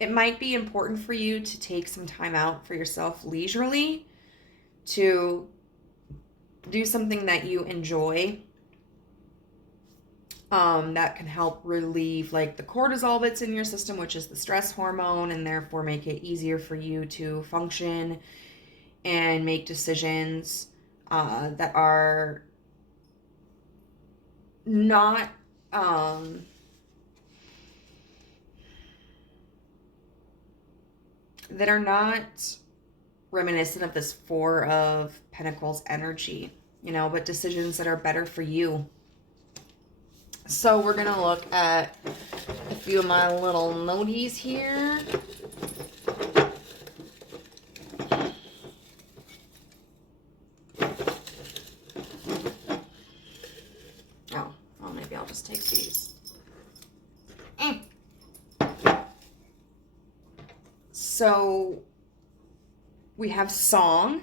It might be important for you to take some time out for yourself leisurely to do something that you enjoy, that can help relieve like the cortisol that's in your system, which is the stress hormone, and therefore make it easier for you to function and make decisions that are not reminiscent of this Four of Pentacles energy, but decisions that are better for you. So we're going to look at a few of my little noties here. Oh, maybe I'll just take these. So we have song.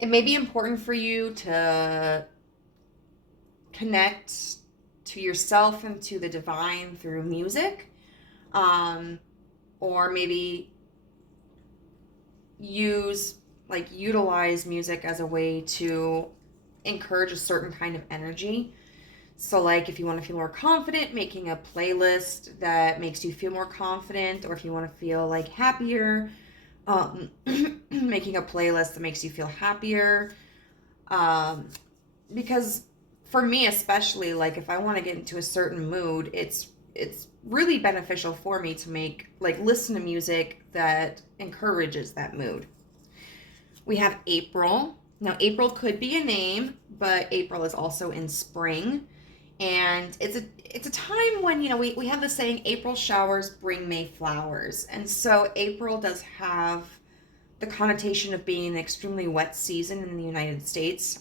It may be important for you to connect to yourself and to the divine through music, or maybe utilize music as a way to encourage a certain kind of energy. So like if you want to feel more confident, making a playlist that makes you feel more confident, or if you want to feel like happier, making a playlist that makes you feel happier. Because for me especially, like if I want to get into a certain mood, it's it's really beneficial for me to listen to music that encourages that mood. We have April. Now, April could be a name, but April is also in spring. And it's a time when, we have the saying, April showers bring May flowers. And so April does have the connotation of being an extremely wet season in the United States.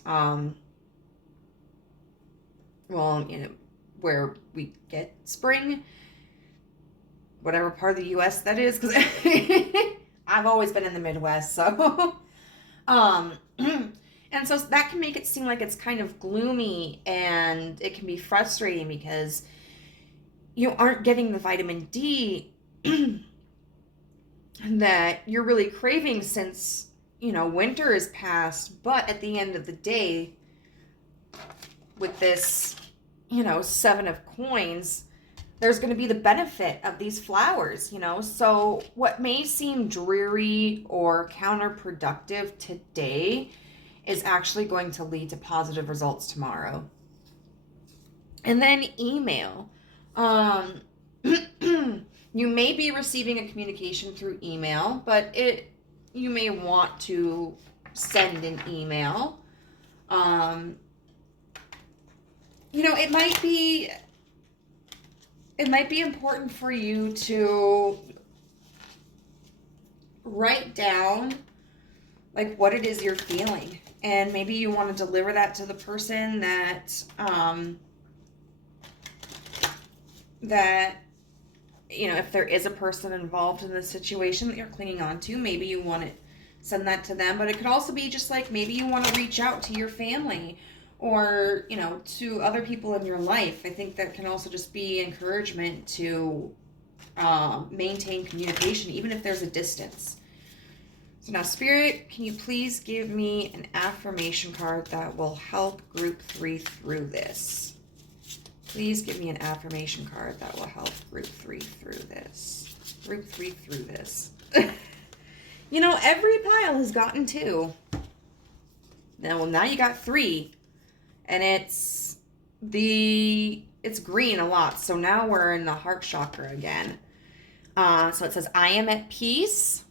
Where we get spring, whatever part of the U.S. that is, because I've always been in the Midwest, so and so that can make it seem like it's kind of gloomy, and it can be frustrating because you aren't getting the vitamin D that you're really craving since, winter is past. But at the end of the day, with this, 7 of coins, there's going to be the benefit of these flowers, So what may seem dreary or counterproductive today is actually going to lead to positive results tomorrow. And then email. You may be receiving a communication through email, but you may want to send an email. It might be important for you to write down what it is you're feeling, and maybe you want to deliver that to the person that if there is a person involved in the situation that you're clinging on to, maybe you want to send that to them. But it could also be just maybe you want to reach out to your family or, to other people in your life. I think that can also just be encouragement to maintain communication, even if there's a distance. So now, Spirit, can you please give me an affirmation card that will help Group 3 through this? Please give me an affirmation card that will help Group 3 through this. Group 3 through this. Every pile has gotten 2. Now you got 3. And it's green a lot. So now we're in the heart chakra again. So it says, I am at peace.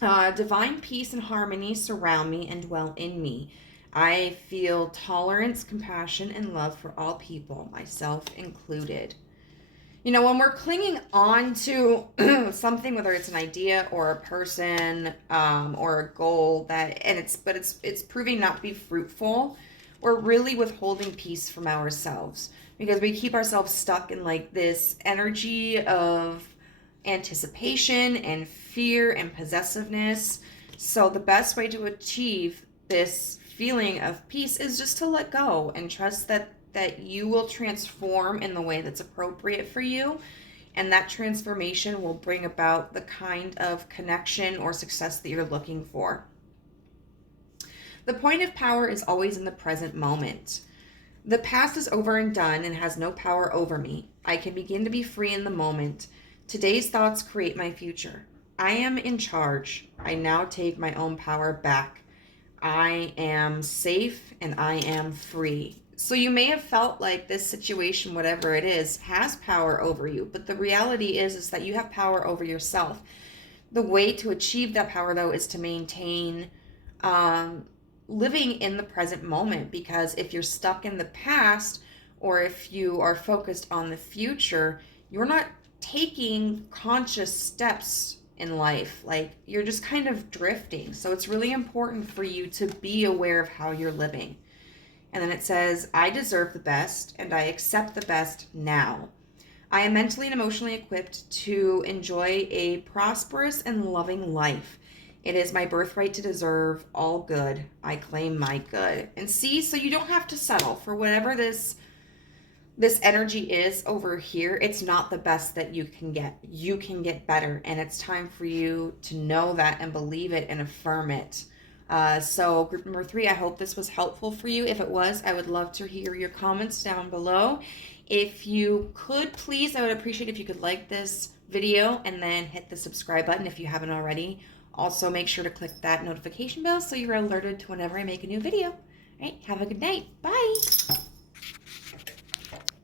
Divine peace and harmony surround me and dwell in me. I feel tolerance, compassion, and love for all people, myself included. When we're clinging on to something, whether it's an idea or a person or a goal it's proving not to be fruitful, we're really withholding peace from ourselves because we keep ourselves stuck in this energy of anticipation and fear and possessiveness. So the best way to achieve this feeling of peace is just to let go and trust that you will transform in the way that's appropriate for you, and that transformation will bring about the kind of connection or success that you're looking for. The point of power is always in the present moment. The past is over and done and has no power over me. I can begin to be free in the moment. Today's thoughts create my future. I am in charge. I now take my own power back. I am safe and I am free. So you may have felt like this situation, whatever it is, has power over you, but the reality is that you have power over yourself. The way to achieve that power, though, is to maintain living in the present moment, because if you're stuck in the past or if you are focused on the future, you're not taking conscious steps in life. You're just kind of drifting. So it's really important for you to be aware of how you're living. And then it says, I deserve the best and I accept the best now. I am mentally and emotionally equipped to enjoy a prosperous and loving life. It is my birthright to deserve all good. I claim my good. And see, so you don't have to settle for whatever this energy is over here. It's not the best that you can get. You can get better. And it's time for you to know that and believe it and affirm it. So group number 3, I hope this was helpful for you. If it was, I would love to hear your comments down below. If you could, please, I would appreciate if you could like this video and then hit the subscribe button if you haven't already. Also, make sure to click that notification bell so you're alerted to whenever I make a new video. All right, have a good night. Bye.